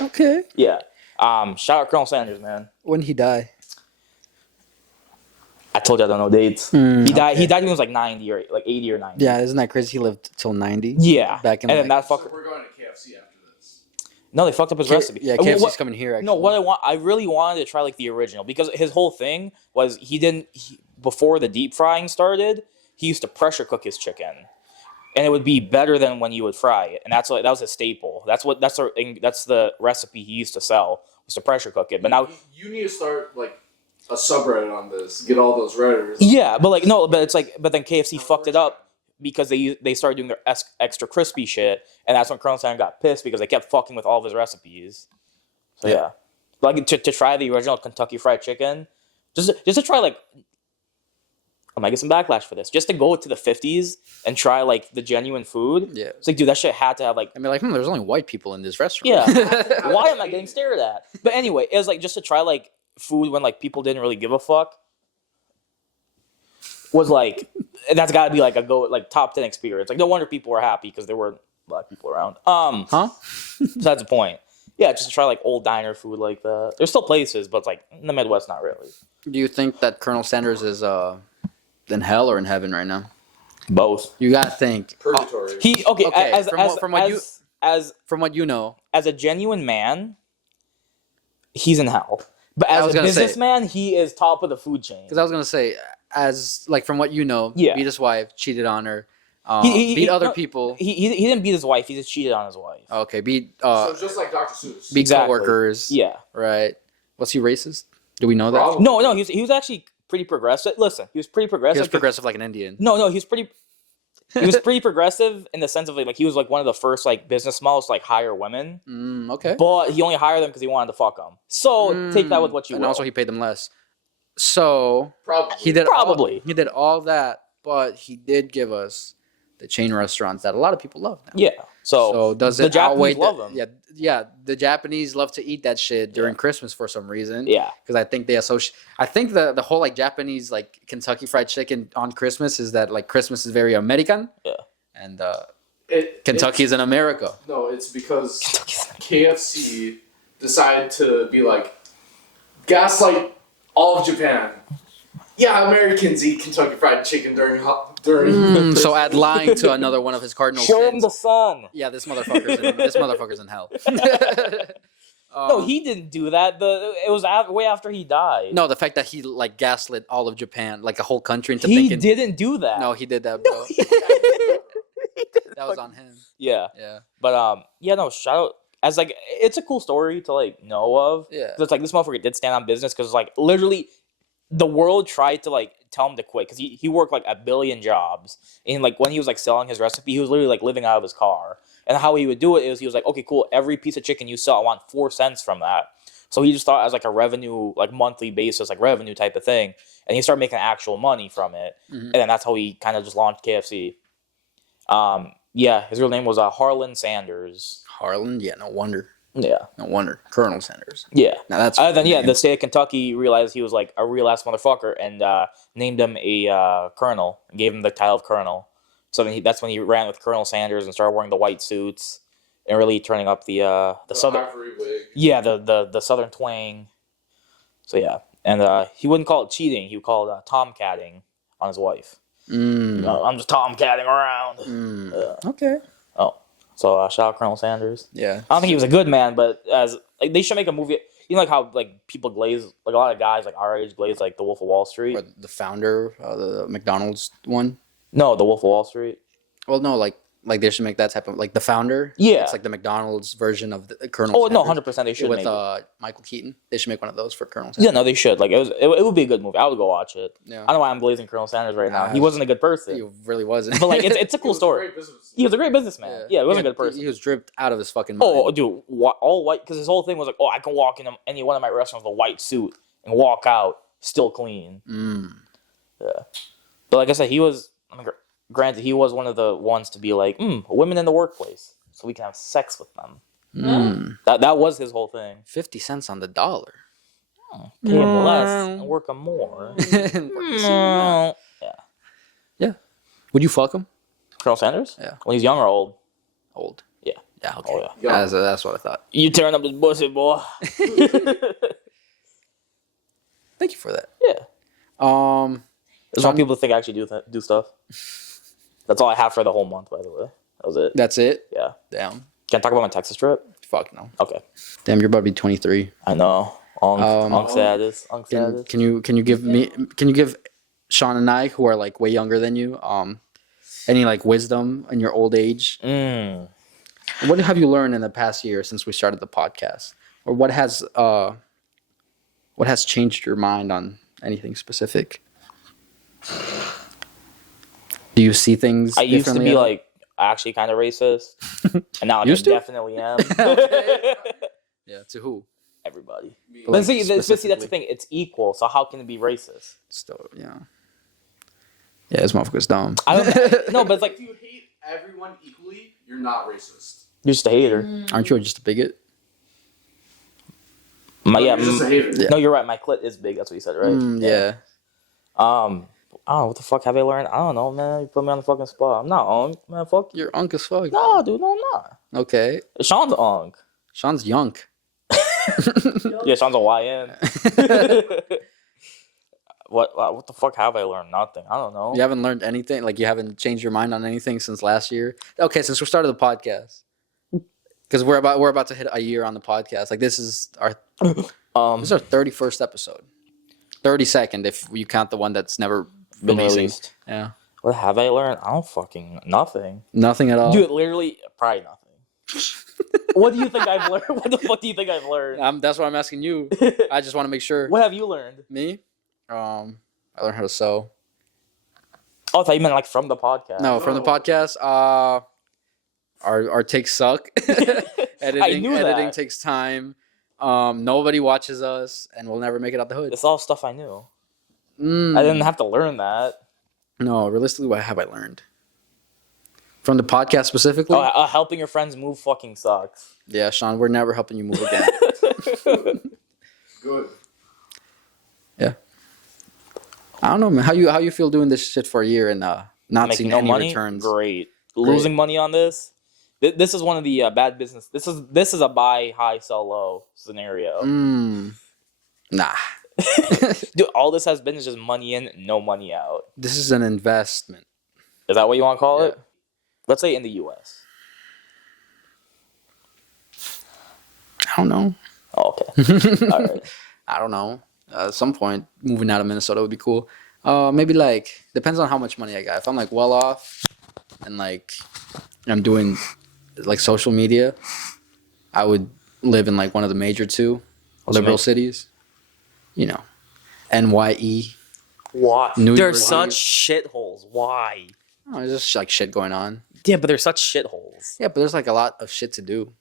Okay. Yeah. Shout out Colonel Sanders, man. When did he die? I told you I don't know dates. He died. He died when he was like 90 or like 80 or 90. Yeah, isn't that crazy? He lived till 90. Yeah. Back in and like, then that fucker. So we're going to KFC after this. No, they fucked up his recipe. Yeah, KFC's coming here. Actually. No, I really wanted to try like the original because his whole thing was before the deep frying started, he used to pressure cook his chicken, and it would be better than when you would fry it. And that was his staple. That's the recipe he used to sell, was to pressure cook it. But now you need to start like a subreddit on this. Get all those redditors. Yeah, but then KFC fucked it up because they started doing their extra crispy shit, and that's when Colonel Sanders got pissed because they kept fucking with all of his recipes. So yeah, like to try the original Kentucky Fried Chicken, just to try like, I might get some backlash for this. Just to go to the 50s and try like the genuine food. Yeah, it's like, dude, that shit had to have like. I mean, like, there's only white people in this restaurant. Yeah, why am I getting stared at? But anyway, it was like just to try like food when like people didn't really give a fuck. Was like, that's got to be like a top 10 experience. Like no wonder people were happy because there were black people around. So that's the point. Yeah, just to try like old diner food like that. There's still places, but it's like in the Midwest, not really. Do you think that Colonel Sanders is in hell or in heaven right now? Both. You gotta think. Purgatory. From what you know, as a genuine man, he's in hell. But as a businessman, he is top of the food chain. Because I was gonna say, as like from what you know, yeah. Beat his wife, cheated on her, beat other people. He didn't beat his wife. He just cheated on his wife. Okay, beat. So just like Dr. Seuss. Beat coworkers. Yeah. Right. Was he racist? Do we know that? Probably. No. He was actually pretty progressive. Listen, he was pretty progressive. He was progressive like an Indian. No, he was pretty. He was pretty progressive in the sense of like he was like one of the first like business models to like hire women. Okay. But he only hired them because he wanted to fuck them. So take that with what you will. And also he paid them less. So probably he did all that, but he did give us the chain restaurants that a lot of people love now. Yeah. So does the it Japanese outweigh love them? Yeah. The Japanese love to eat that shit during Christmas for some reason. Yeah. Because I think they associate. I think the whole like Japanese like Kentucky Fried Chicken on Christmas is that like Christmas is very American. Yeah. And Kentucky is in America. No, it's because KFC decided to be like gaslight all of Japan. Yeah, Americans eat Kentucky Fried Chicken during. So add lying to another one of his cardinal Show him sins. the sun. Yeah, this motherfucker's in hell. No, he didn't do that. It was way after he died. No, the fact that he like gaslit all of Japan, like a whole country, into he thinking. didn't do that. No, he did that, bro. That was on him. Yeah, Yeah. but yeah, no. Shout out as like it's a cool story to like know of. Yeah. 'Cause it's like this motherfucker did stand on business because like literally the world tried to like tell him to quit because he worked like a billion jobs and like when he was like selling his recipe, he was literally like living out of his car. And how he would do it is he was like, okay, cool. Every piece of chicken you sell, I want 4 cents from that. So he just thought as like a revenue, like monthly basis, like revenue type of thing. And he started making actual money from it. Mhm. And then that's how he kind of just launched KFC. Yeah, his real name was Harlan Sanders. Harlan? Yeah, no wonder. Yeah. No wonder. Colonel Sanders. Yeah. Now that's. Then yeah, the state of Kentucky realized he was like a real ass motherfucker and named him a colonel and gave him the title of colonel. So then that's when he ran with Colonel Sanders and started wearing the white suits and really turning up the southern ivory wig. yeah the southern twang. So yeah, and he wouldn't call it cheating. He would call it tomcatting on his wife. I'm just tomcatting around. Okay. Oh, so shout out Colonel Sanders. Yeah. I don't think he was a good man, but as like they should make a movie. You know, like how like people glaze, like a lot of guys like our age glaze like The Wolf of Wall Street. Or the founder of the McDonald's one. No, The Wolf of Wall Street. Well, no, like they should make that type of like the founder. Yeah. It's like the McDonald's version of the Colonel. Oh no, Sanders. 100% they should With make it. Michael Keaton. They should make one of those for Colonel Yeah, Sanders. no, they should. Like it would be a good movie. I would go watch it. Yeah. I don't know why I'm blazing Colonel Sanders right now. Nah, He wasn't a good person, He really wasn't. but like it's a cool story. He was a great businessman. Yeah, he wasn't a good person. He was dripped out of his fucking mind. Oh, dude, all white. Because his whole thing was like, oh, I can walk in any one of my restaurants with a white suit and walk out still clean. Yeah, but like I said, he was. I mean, granted, he was one of the ones to be like, women in the workplace, so we can have sex with them. That was his whole thing. 50 cents on the dollar. Pay him less and work him more. Yeah. Yeah. Would you fuck him? Colonel Sanders? Yeah. When he's young or old? Old. Yeah. Yeah. Okay. Oh yeah. That's what I thought. You tearing up his pussy, boy. Thank you for that. Yeah. There's why people think I actually do stuff. That's all I have for the whole month, by the way. That was it. That's it. Yeah. Damn. Can I talk about my Texas trip? Fuck no. Okay. Damn, you're about to be 23. I know. Unk status. Can you give Sean and I, who are like way younger than you, any like wisdom in your old age? What have you learned in the past year since we started the podcast, or what has changed your mind on anything specific? Do you see things? I used to differently be at all? like actually kind of racist, and now like, I Used to? definitely am. Yeah. To who? Everybody. But, But see, that's the specifically. thing. It's equal. So how can it be racist? Still, yeah. Yeah, this motherfucker's dumb. I don't. No, but it's like If you hate everyone equally, you're not racist. you're just a hater. Aren't you just a bigot? You're just a hater. Yeah. No, you're right. My clit is big. That's what you said, right? Yeah. Oh, what the fuck have I learned? I don't know, man. You put me on the fucking spot. I'm not Unk, man. Fuck you. You're unk as fuck. No, dude, no, I'm not. Okay. Sean's Unk. Sean's yunk. Yeah, Sean's a YN. What the fuck have I learned? Nothing. I don't know. You haven't learned anything? Like, you haven't changed your mind on anything since last year? Okay, since we started the podcast. Because we're about to hit a year on the podcast. Like, this is our 31st episode. 32nd if you count the one that's never Been releasing. released. Yeah. What have I learned? I don't fucking nothing. Nothing at all. Dude, literally, probably nothing. What do you think I've learned? What the fuck do you think I've learned? That's what I'm asking you. I just want to make sure. What have you learned? Me? I learned how to sew. Oh, I thought you meant like from the podcast. No, from the podcast. Our takes suck. Editing knew that. takes time. Nobody watches us, and we'll never make it out the hood. It's all stuff I knew. I didn't have to learn that. No, realistically, what have I learned from the podcast specifically? Oh, helping your friends move fucking sucks. Yeah, Sean, we're never helping you move again. Good. Yeah. I don't know, man. How you feel doing this shit for a year and not Making seeing no any money? returns? Great. Losing money on this? This is one of the bad business. This is a buy high, sell low scenario. Nah. Dude, all this has been is just money in, no money out. This is an investment. Is that what you want to call Yeah. it? Let's say in the U.S. I don't know. Oh, okay. All right. I don't know. At some point, moving out of Minnesota would be cool. Maybe like depends on how much money I got. If I'm like well off and like I'm doing like social media, I would live in like one of the major two liberal cities. You know, NYE. Why? New They're York such City. shitholes. Why? Oh, there's just like shit going on. Yeah, but they're such shitholes. Yeah, but there's like a lot of shit to do.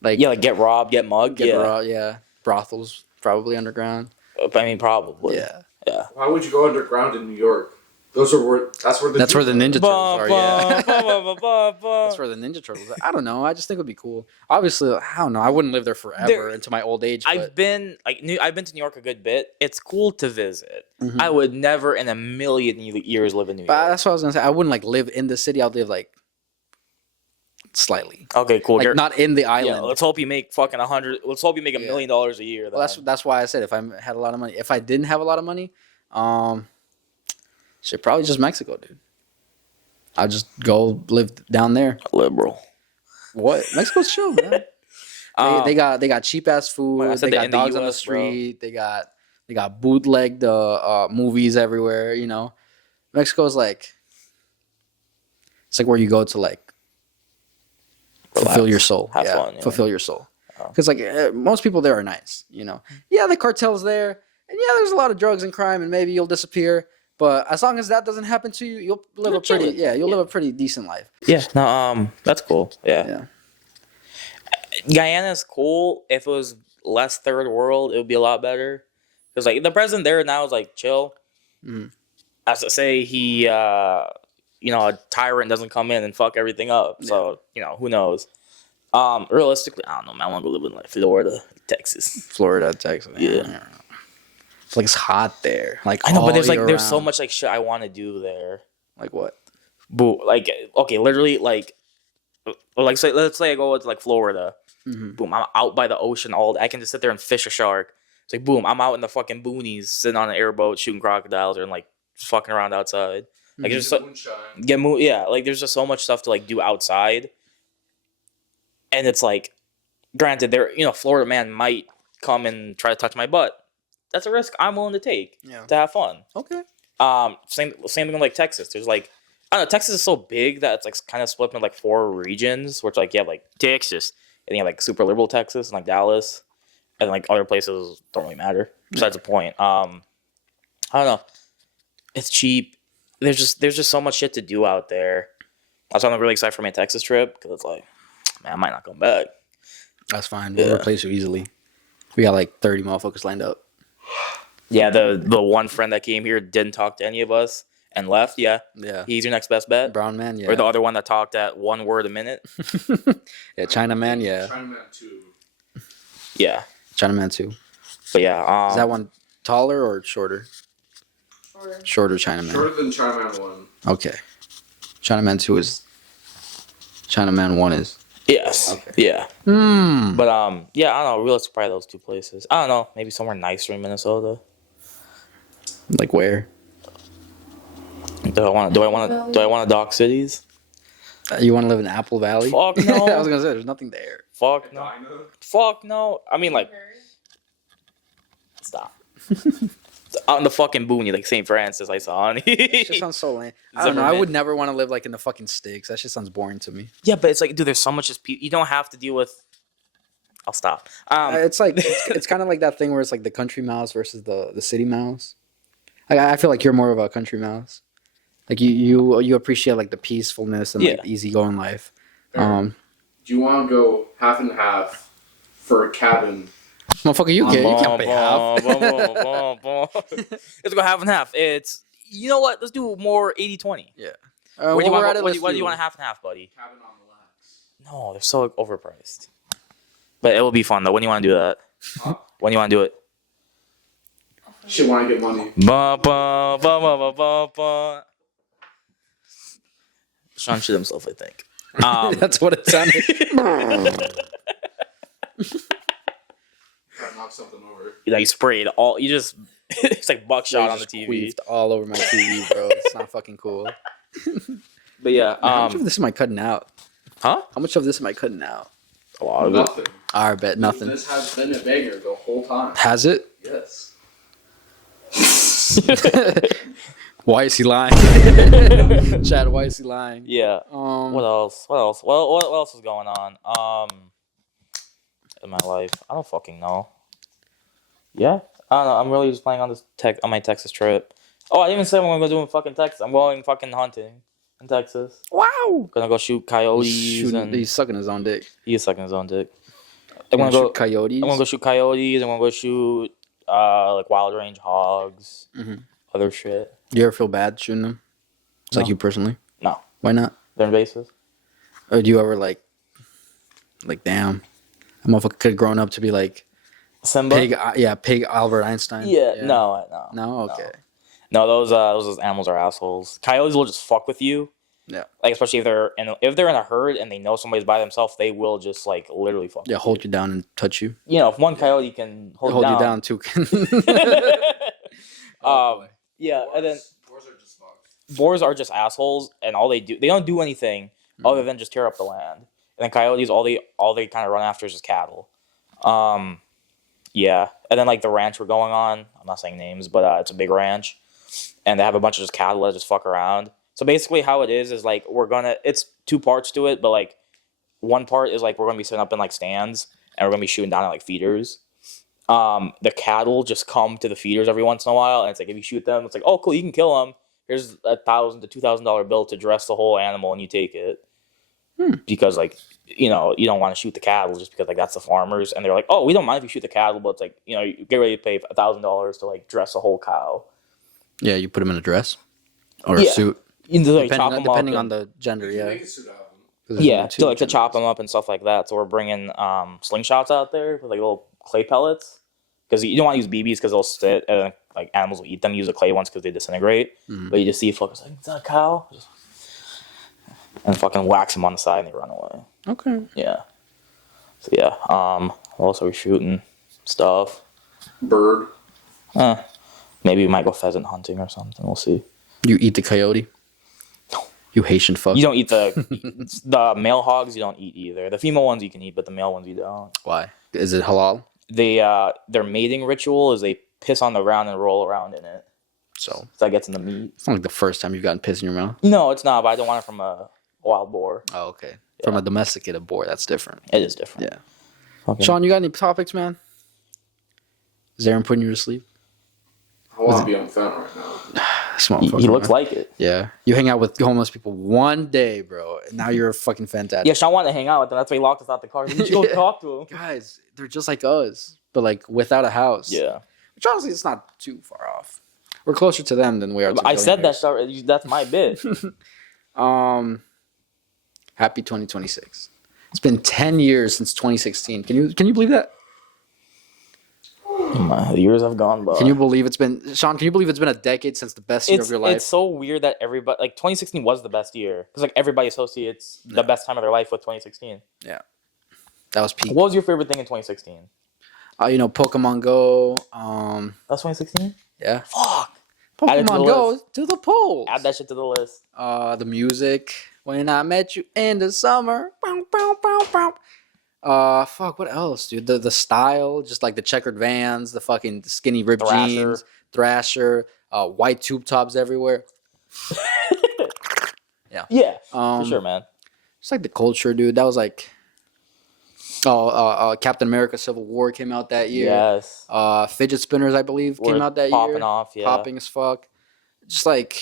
Like Yeah, like get robbed, get mugged. yeah, brothels probably underground. I mean, probably. Yeah, Yeah. Why would you go underground in New York? That's where the Ninja Turtles are. Yeah. That's That's where the Ninja Turtles are. I don't know. I just think it would be cool. Obviously, I don't know. I wouldn't live there forever into my old age. But I've been to New York a good bit. It's cool to visit. Mhm. I would never in a million years live in New York. that's what I was gonna say. I wouldn't like live in the city. I'd live like slightly, Okay, cool. like not in the island. Yeah, let's hope you make fucking 100. Let's hope you make $1 million a year. Well, that's why I said if I had a lot of money. If I didn't have a lot of money, shit, probably just Mexico, dude. I'd just go live down there. liberal. What? Mexico's chill, man. They got cheap ass food. Well, I said They that got in the dogs on the US, bro. street. They got bootlegged movies everywhere. You know, Mexico's like it's like where you go to like fulfill Relax. your soul. Have fun, yeah. Fulfill your soul. Oh. Because like most people there are nice. You know, yeah, the cartel's there, and yeah, there's a lot of drugs and crime, and maybe you'll disappear. But as long as that doesn't happen to you, you'll live You're a pretty chilling. live a pretty decent life. Yeah. No. That's cool. Yeah. Yeah. Guyana's cool. If it was less third world, it would be a lot better. Because like the president there now is like chill. Mhm. As to say he, a tyrant doesn't come in and fuck everything up. So who knows? Realistically, I don't know. Man, I want to go live in like Florida, Texas. Florida, Texas. Yeah. It's like it's hot there. Like I know, but all there's year so round. much like shit I want to do there. Like what? Boo, like okay, literally like let's say I go to like Florida. Mhm. Boom, I'm out by the ocean all day. I can just sit there and fish a shark. It's like boom, I'm out in the fucking boonies, sitting on an airboat shooting crocodiles or like just fucking around outside. Like there's so, like there's just so much stuff to like do outside. And it's like, granted, Florida man might come and try to touch my butt. That's a risk I'm willing to take to have fun. Okay. Same thing like Texas. There's like, I don't know, Texas is so big that it's like kind of split into like 4 regions, which like you have like Texas, and you have like super liberal Texas and like Dallas, and like other places don't really matter. Besides the point. I don't know. It's cheap. There's just so much shit to do out there. That's why I'm really excited for my Texas trip because it's like, man, I might not come back. That's fine. We'll replace you easily. We got like 30 motherfuckers lined up. Yeah, the one friend that came here didn't talk to any of us and left. Yeah, Yeah. he's your next best bet. Brown man, yeah. Or the other one that talked at 1 word a minute. Yeah, China man, yeah. Chinaman 2. Yeah, China man too. but yeah, Is that one taller or shorter? Shorter China man. Shorter than Chinaman 1. Okay. China man 2 is China man 1 is. yes, Okay. yeah. Hmm. But yeah, I don't know. Realistically, probably those 2 places. I don't know. Maybe somewhere nicer in Minnesota. Like where? Do I want to dock cities? You want to live in Apple Valley? Fuck no. I was gonna say there's nothing there. Fuck no. Edina? Fuck no. I mean, like, stop. Out in the fucking boony, like St. Francis, I saw. It just sounds so lame. I don't know. I Zimmerman. would never want to live like in the fucking sticks. That shit sounds boring to me. Yeah, but it's like, dude, there's so much just you don't have to deal with. I'll stop. It's like it's kind of like that thing where it's like the country mouse versus the city mouse. Like I feel like you're more of a country mouse. Like you appreciate like the peacefulness and like the easygoing life. Do you want to go half and half for a cabin? Motherfucker, you can't pay half. Let's go half and half. It's, you know what? Let's do more 80-20. Yeah. What do you want? What do you want half and half, buddy? Cabin on the Lax. No, they're so overpriced. But it will be fun though. When do you want to do that? Huh? When do you want to do it? Shit, when I get money. Sean shit himself, I think. That's what it sounded. Try to knock something over. like sprayed all. You just it's like buckshot on the TV. Queefed all over my TV, bro. It's not fucking cool. But yeah, How much of this am I cutting out? huh? How much of this am I cutting out? A lot of it. Nothing. I bet nothing. This has been a banger the whole time. Has it? Yes. Why is he lying? Chad, why is he lying? Yeah. What else? Well, what else is going on? In my life, I don't fucking know. Yeah, I don't know. I'm really just planning on this on my Texas trip. Oh, I didn't even say what I'm gonna go do in fucking Texas. I'm going fucking hunting in Texas. Wow. Gonna go shoot coyotes. He's sucking his own dick. He is sucking his own dick. I'm gonna shoot coyotes. I'm gonna go shoot coyotes. I'm gonna go shoot like wild range hogs. Mhm. Other shit. You ever feel bad shooting them? It's No. like you personally? No. Why not? They're invasive. Or do you ever like damn, a motherfucker could have grown up to be like Simba. Pig Albert Einstein. Yeah. No. Okay. No, those animals are assholes. Coyotes will just fuck with you. Yeah. Like especially if they're in a herd and they know somebody's by themselves, they will just like literally fuck. Yeah, with hold you down and touch you. You know, if one coyote can hold you you down, two can. Yeah, and then Boars are just fucked. boars are just assholes, and they don't do anything other than just tear up the land. And then coyotes, all they kind of run after is just cattle. Yeah, and then like the ranch we're going on, I'm not saying names, but it's a big ranch, and they have a bunch of just cattle that just fuck around. So basically, how it is like it's two parts to it, but like one part is like we're gonna be setting up in like stands, and we're gonna be shooting down at like feeders. The cattle just come to the feeders every once in a while, and it's like if you shoot them, it's like, oh cool, you can kill them. Here's $1,000 to $2,000 bill to dress the whole animal, and you take it because like you don't want to shoot the cattle just because like that's the farmers, and they're like, oh, we don't mind if you shoot the cattle, but it's like you get ready to pay $1,000 to like dress a whole cow. Yeah, you put him in a dress or a Yeah. suit, You just, like, chop 'em up depending and- on the gender. Yeah, Make a suit out of them. 'Cause there's Yeah, only two to chop genders. them up and stuff like that. So we're bringing slingshots out there with like little clay pellets because you don't want to use BBs because they'll sit and like animals will eat them. You use the clay ones because they disintegrate. Mhm. But you just see fuckers like, is that a cow? And fucking wax them on the side and they run away. Okay. Yeah. So yeah. What else are we shooting? Stuff. Bird. Maybe we might go pheasant hunting or something. We'll see. You eat the coyote? No. You Haitian fuck. You don't eat the male hogs. You don't eat either. The female ones you can eat, but the male ones you don't. Why? Is it halal? Their mating ritual is they piss on the ground and roll around in it. So So that gets in the meat. it's not like the first time you've gotten piss in your mouth. No, it's not. But I don't want it from a wild boar. Oh, okay. From a domesticated boar, that's different. It is different. Yeah. Okay. Sean, you got any topics, man? Is Aaron putting you to sleep? I want to be on the phone right now. This He motherfucker, looks man. like it. Yeah. You hang out with homeless people one day, bro. And now you're a fucking fantastic. Yeah, Sean wanted to hang out with them. That's why he locked us out the car. You should go Yeah. talk to him. Guys, they're just like us, but like without a house. Yeah. Which honestly, it's not too far off. We're closer to them than we are to I said that. billionaires. Stuff. That's my bit. Happy 2026. It's been 10 years since 2016. Can you believe that? The years have gone by. Can you believe it's been Sean? Can you believe it's been a decade since the best year of your life? It's so weird that everybody like 2016 was the best year because like everybody associates the best time of their life with 2016. That was peak. What was your favorite thing in 2016? Pokemon Go. That's 2016. Yeah. Fuck. Add it to Pokemon the Go list. to the polls. Add that shit to the list. The music. When I met you in the summer. Bow, bow, bow, bow. Fuck. What else, dude? The style, just like the checkered Vans, the fucking skinny ripped Thrasher. jeans, Thrasher, white tube tops everywhere. Yeah, For for sure, man. Just like the culture, dude. That was like. Captain America: Civil War came out that year. Yes. Fidget spinners, I believe, came We're out that popping year. off, yeah. Popping as fuck. Just like,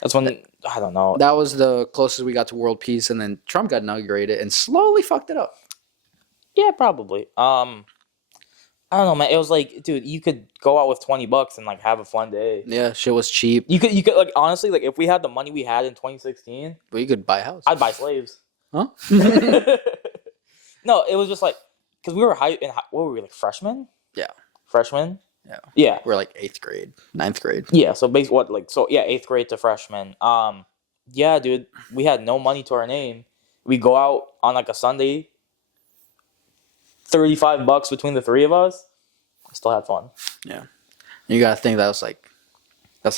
That's when I don't know. that was the closest we got to world peace, and then Trump got inaugurated and slowly fucked it up. Yeah, probably. I don't know, man. It was like, dude, you could go out with $20 and like have a fun day. Yeah, shit was cheap. You could like honestly like if we had the money we had in 2016, But you could buy a house. I'd buy slaves. Huh? No, it was just like because we were what were we like freshmen? Yeah. Freshmen. Yeah. Yeah. We're like 8th grade, 9th grade. Yeah. So basically, 8th grade to freshman. Yeah, dude, we had no money to our name. We go out on like a Sunday. $35 between the three of us. Still had fun. You gotta think that's like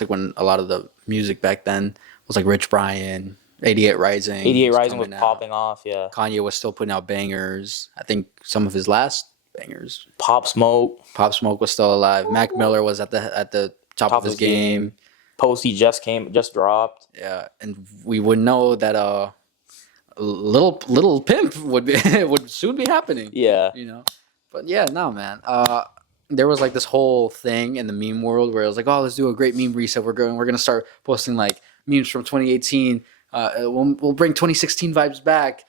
when a lot of the music back then was like Rich Brian, 88 Rising. 88 Rising was coming out. popping off. Yeah. Kanye was still putting out bangers. I think some of his last bangers. Pop Smoke. Pop Smoke was still alive. Mac Miller was at the top of his game. Posty just dropped. Yeah, and we would know that little pimp would be would soon be happening. Yeah. You know, but yeah, no, man. There was like this whole thing in the meme world where it was like, oh, let's do a great meme reset. We're gonna start posting like memes from 2018. We'll bring 2016 vibes back.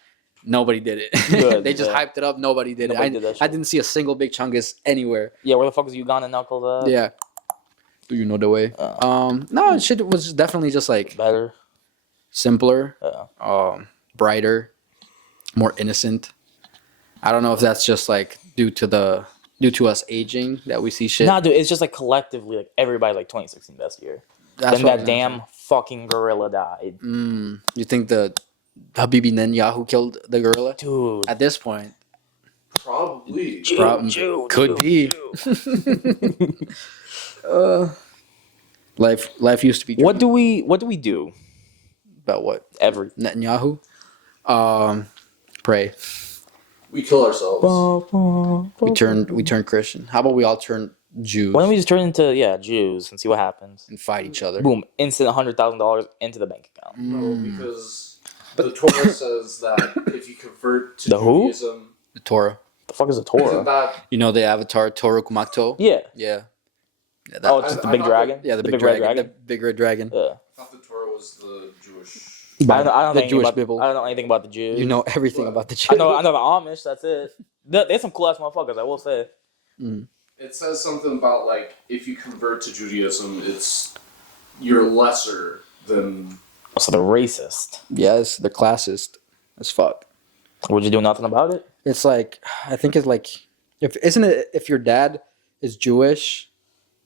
Nobody did it. Good, They just hyped it up. Nobody did it. I didn't see a single Big Chungus anywhere. Yeah, where the fuck is Uganda Knuckles at? Yeah. Do you know the way? No, shit was definitely just like Better. simpler, Yeah. brighter, more innocent. I don't know if that's just like due to us aging that we see shit. Nah, dude, it's just like collectively, like everybody, like 2016 best year. That's Then what I that was damn fucking gorilla died. You think the Habibi Netanyahu killed the gorilla? Dude. At this point, Probably. could be. Life used to be. What do we do? About what? Everything. Netanyahu. Pray. We kill ourselves. We turn Christian. How about we all turn Jews Why don't we just turn into Jews and see what happens? and fight each other? Boom! Instant $100,000 into the bank account. No, because the Torah says that if you convert to The who? Judaism, The Torah. The fuck is a isn't Torah? that You know the Avatar Torah Kumato? Yeah. Yeah. Yeah, Oh, it's just the big dragon. yeah, the big red dragon. The big red dragon. Yeah. I thought the Torah was the Jewish. I don't know the anything Jewish about, Bible. I don't know anything about the Jews. You know everything about the Jews. I know the Amish. That's it. They're some cool ass motherfuckers. I will say. It says something about like if you convert to Judaism, you're lesser than. So they're racist. Yes, they're classist as fuck. Would you do nothing about it? It's like I think it's like if your dad is Jewish,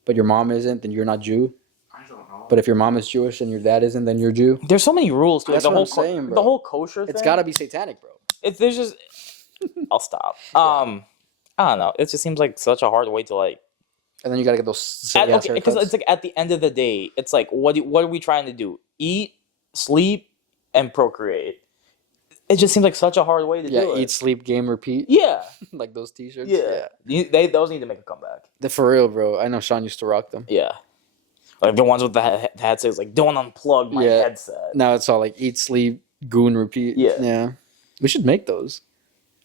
but your mom isn't, then you're not Jew. I don't know. But if your mom is Jewish and your dad isn't, then you're Jew. There's so many rules to it. That's The what whole I'm saying, bro. the whole kosher thing. It's got to be satanic, bro. There's just. I'll stop. I don't know. It just seems like such a hard way to like. And then you got to get those silly ass Because haircuts. it's like at the end of the day, it's like what are we trying to do? Eat, sleep, and procreate. It just seems like such a hard way to do it. Eat, sleep, game, repeat. Yeah. Like those t-shirts. Yeah. Those need to make a comeback. They're for real, bro. I know Sean used to rock them. Yeah. Like the ones with the headsets, like don't unplug my Yeah. headset. Now it's all like eat, sleep, goon, repeat. Yeah. Yeah. We should make those.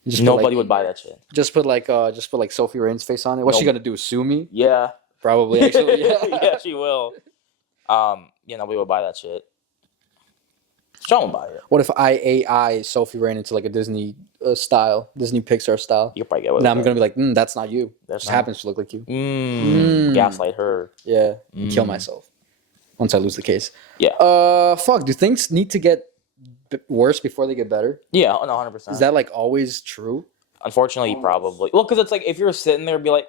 Just Nobody would buy that shit. Just put like Sophie Rain's face on it. What's she Nope. gonna do? Sue me? Yeah. Probably actually. Yeah. Yeah, she will. Nobody would buy that shit. Sean would buy it. What if I AI Sophie Rain into like a Disney style, Disney Pixar style? You could probably get away with Now I'm it. gonna be like, that's not you. That's Just not- happens to look like you. Gaslight her. Yeah. Kill myself once I lose the case. Yeah. Fuck. Do things need to get worse before they get better? Yeah, no, 100%. Is that like always true? Unfortunately, probably. Well, because it's like if you're sitting there, be like,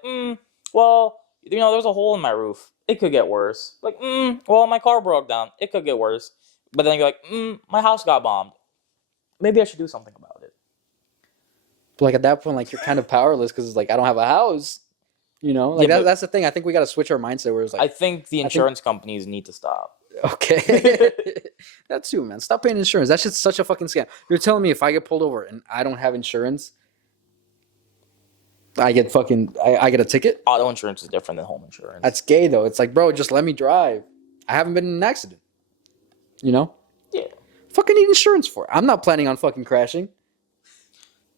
well, there's a hole in my roof. It could get worse. Like, well, my car broke down. It could get worse. But then you're like, my house got bombed. Maybe I should do something about it. But like at that point, like you're kind of powerless because it's like I don't have a house. You know, like Yeah, but- that's the thing. I think we got to switch our mindset. Where it's like, I think the insurance companies need to stop. okay, that too, man. Stop paying insurance. That's just such a fucking scam. You're telling me if I get pulled over and I don't have insurance, I get I get a ticket? Auto insurance is different than home insurance. That's gay though. It's like, bro, just let me drive. I haven't been in an accident. You know? Yeah. Fucking need insurance for it. I'm not planning on fucking crashing.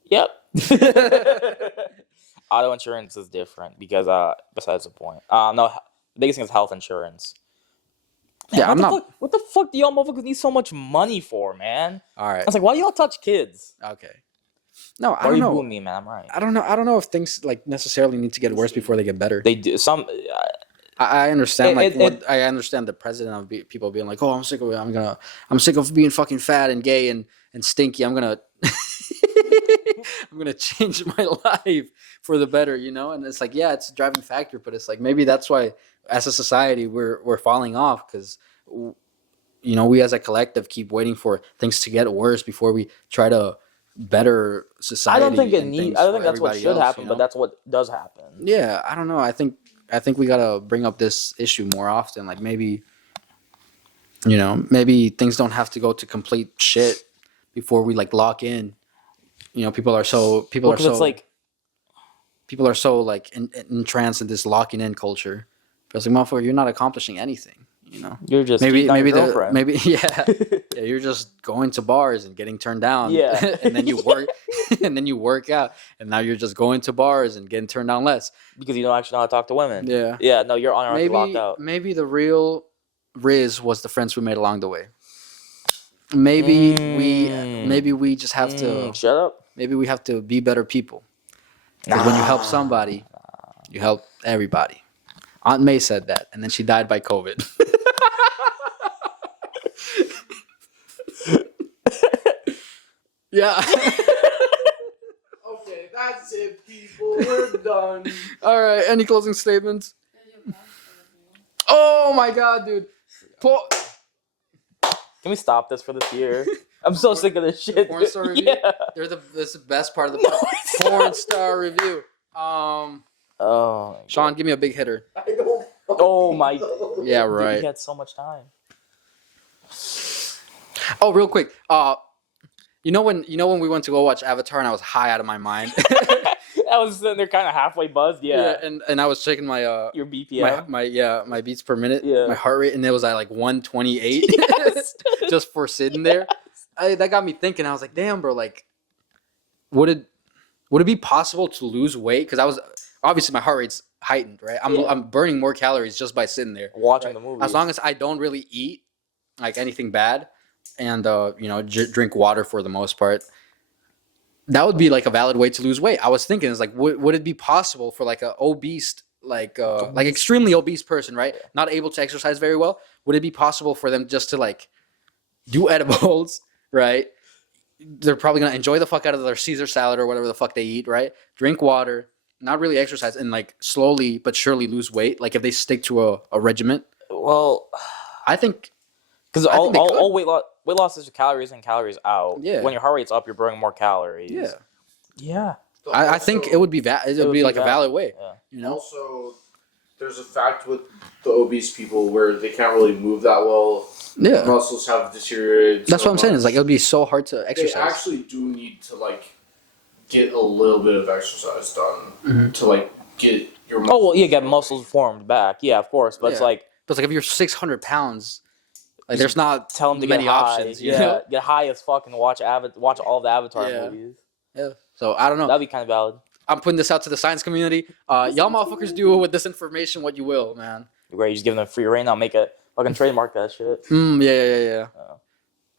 Yep. Auto insurance is different because besides the point. No, the biggest thing is health insurance. Man, Yeah, I'm not. What the fuck do y'all motherfuckers need so much money for, man? All right. I was like, why do y'all touch kids? Okay. No, I Why are don't you know. booing me, man? I'm right. I don't know. I don't know if things like necessarily need to get worse before they get better. They do some. I understand It- I understand the president of people being like, oh, I'm sick of it. I'm sick of being fucking fat and gay and stinky. I'm gonna I'm gonna change my life for the better, you know. And it's like, yeah, it's a driving factor, but it's like maybe that's why as a society we're falling off because we as a collective keep waiting for things to get worse before we try to better society. I don't think it and needs. things I don't for think that's what everybody should else, happen, you but know? that's what does happen. Yeah, I don't know. I think we gotta bring up this issue more often. Like maybe, maybe things don't have to go to complete shit before we like lock in. People are so Well, because it's like entranced in this locking in culture. But it's like, motherfucker, you're not accomplishing anything. you're just Maybe cheating on maybe your girlfriend. maybe yeah, you're just going to bars and getting turned down. Yeah. and then you work and then you work out, and now you're just going to bars and getting turned down less. because you don't actually know how to talk to women. Yeah. Yeah. No, you're already locked out. Maybe the real Riz was the friends we made along the way. Maybe we just have to Shut up. maybe we have to be better people. Because when you help somebody, you help everybody. Aunt May said that, and then she died by COVID. Yeah. Okay, that's it, people. We're done. All right. Any closing statements? Oh my God, dude. Can we stop this for this year? I'm so sick of this shit. Porn star review? Yeah. This is the best part of the No, it's porn not. star review. Oh. my Sean, give me a big hitter. I don't. Oh my. Yeah, Dude, right. he had so much time. Oh, real quick. You know when we went to go watch Avatar and I was high out of my mind. I was sitting there kind of halfway buzzed. Yeah. and I was checking my Your BPM. my beats per minute, Yeah. my heart rate, and it was at like 128 Yes. just for sitting there. That got me thinking. I was like, damn, bro, like, would it be possible to lose weight? Because I was obviously my heart rate's heightened, right? I'm burning more calories just by sitting there, Watching the movie. as long as I don't really eat like anything bad, and drink water for the most part. That would be like a valid way to lose weight. I was thinking, it's like, would it be possible for like a obese, like extremely obese person, right, not able to exercise very well? Would it be possible for them just to like do edibles, right? They're probably gonna enjoy the fuck out of their Caesar salad or whatever the fuck they eat, right? Drink water, not really exercise, and like slowly but surely lose weight. Like if they stick to a regiment, Well, I think. because I think they could. all weight loss is calories in, calories out. Yeah. When your heart rate's up, you're burning more calories. Yeah, Yeah. I think it would be it would be like a valid way. Yeah. You know, Also, there's a fact with the obese people where they can't really move that well. yeah. Muscles have deteriorated. That's so what I'm saying. much. It's like it would be so hard to They exercise. actually do need to like get a little bit of exercise done to like get your. Oh well, yeah, get muscles formed back. Yeah, of course. But it's Yeah. like But it's like if you're 600 pounds, like there's not tell them to many get high. options. You Yeah, know? get high as fuck and watch all the Avatar Yeah. movies. Yeah. So I don't know. That'd be kind of valid. I'm putting this out to the science community. Y'all motherfuckers do with this information what you will, man. Where you just give them free reign. I'll make a fucking trademark that shit. Yeah. Oh.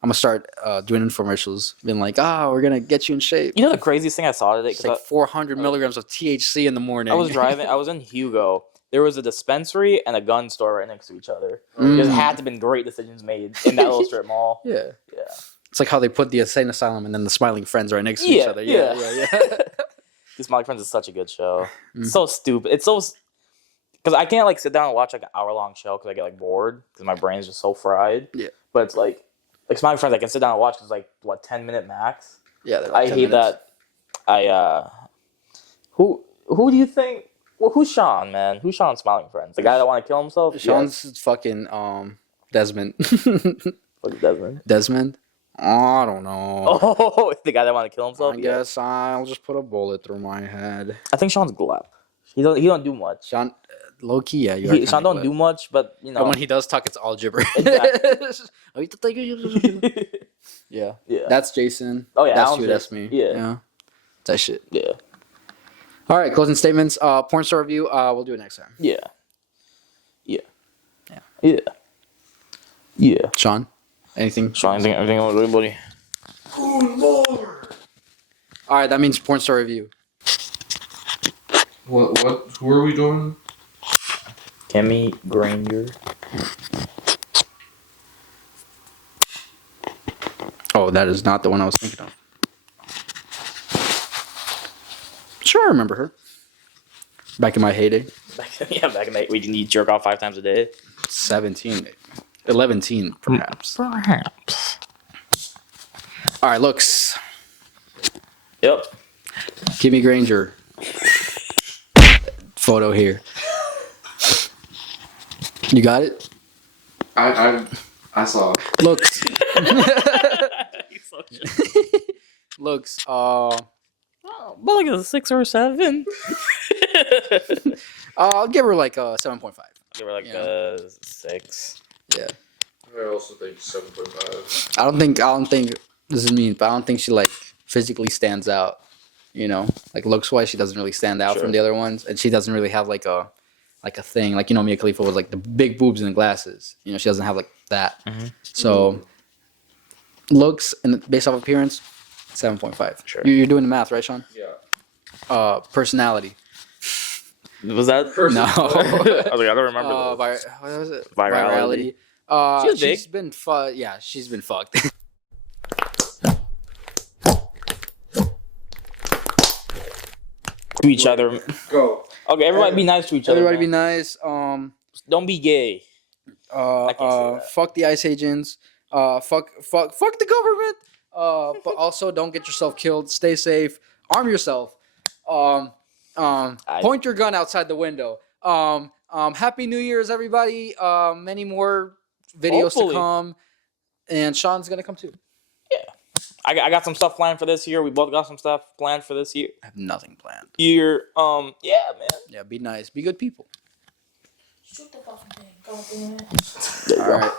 I'm gonna start doing infomercials, being like, we're gonna get you in shape. You know the craziest thing I saw today? It's like 400 milligrams of THC in the morning. I was driving. I was in Hugo. There was a dispensary and a gun store right next to each other. Mm. There had to have been great decisions made in that little strip mall. Yeah. Yeah. It's like how they put the insane asylum and then the smiling friends right next to each other. Yeah. This My Friends is such a good show. Mm. It's so stupid. It's so because I can't like sit down and watch like an hour-long show because I get like bored because my brain's just so fried. Yeah. But it's like My Friends I can sit down and watch because like what 10-minute max. Yeah. they're like I 10 hate minutes. that. Who do you think? Well, who's Sean, man? Who's Sean's Smiling Friends? The guy that want to kill himself? Sean's fucking Desmond. What is Desmond? Desmond? I don't know. Oh, the guy that want to kill himself. I Yeah. guess I'll just put a bullet through my head. I think Sean's glep. He don't do much. Sean, low key, yeah. You are Sean don't do much, but you know. But when he does talk, it's all gibberish. Exactly. Yeah. Yeah. That's Jason. Oh, yeah, That's Alan's you. That's Jason. me. Yeah. That shit. Yeah. All right. Closing statements. Porn star review. We'll do it next time. Yeah. Yeah. Yeah. Yeah. Yeah. Sean, anything? Sean, everything on everybody. Oh Lord! All right. That means porn star review. What? Who are we doing? Kimmy Granger. Oh, that is not the one I was thinking of. Sure, I remember her. Back in my heyday. Back in the we can eat jerk off 5 times a day. 17, maybe. 11, perhaps. Perhaps. All right, looks. Yep. Kimmy Granger. Photo here. You got it? I saw it. Looks. Looks. About like a 6 or a 7. I'll give her like a 7.5. Give her like Yeah. a 6. Yeah. I also think 7.5. I don't think this is mean, but I don't think she like physically stands out. You know, like looks wise, she doesn't really stand out Sure. from the other ones, and she doesn't really have like a thing. Like, you know, Mia Khalifa was like the big boobs and the glasses. You know, she doesn't have like that. Mhm. So looks and based off appearance, 7.5. Sure. You're doing the math, right, Sean? Yeah. Personality. Was that? No. I was like, I don't remember. those. What was it? Virality. Virality. She was big. She's been yeah, she's been fucked. To each other. Go. Okay, everybody be nice to each other. Everybody be man. nice. Don't be gay. I can't say that. Fuck the ICE agents. Fuck the government. But also don't get yourself killed. Stay safe. Arm yourself. Point your gun outside the window. Happy New Year's, everybody. Many more videos Hopefully. to come, and Sean's gonna come too. I got some stuff planned for this year. We both got some stuff planned for this year. I have nothing planned. Yeah, man. Yeah, be nice. Be good people. Shoot the fucking thing. Go do it. All right.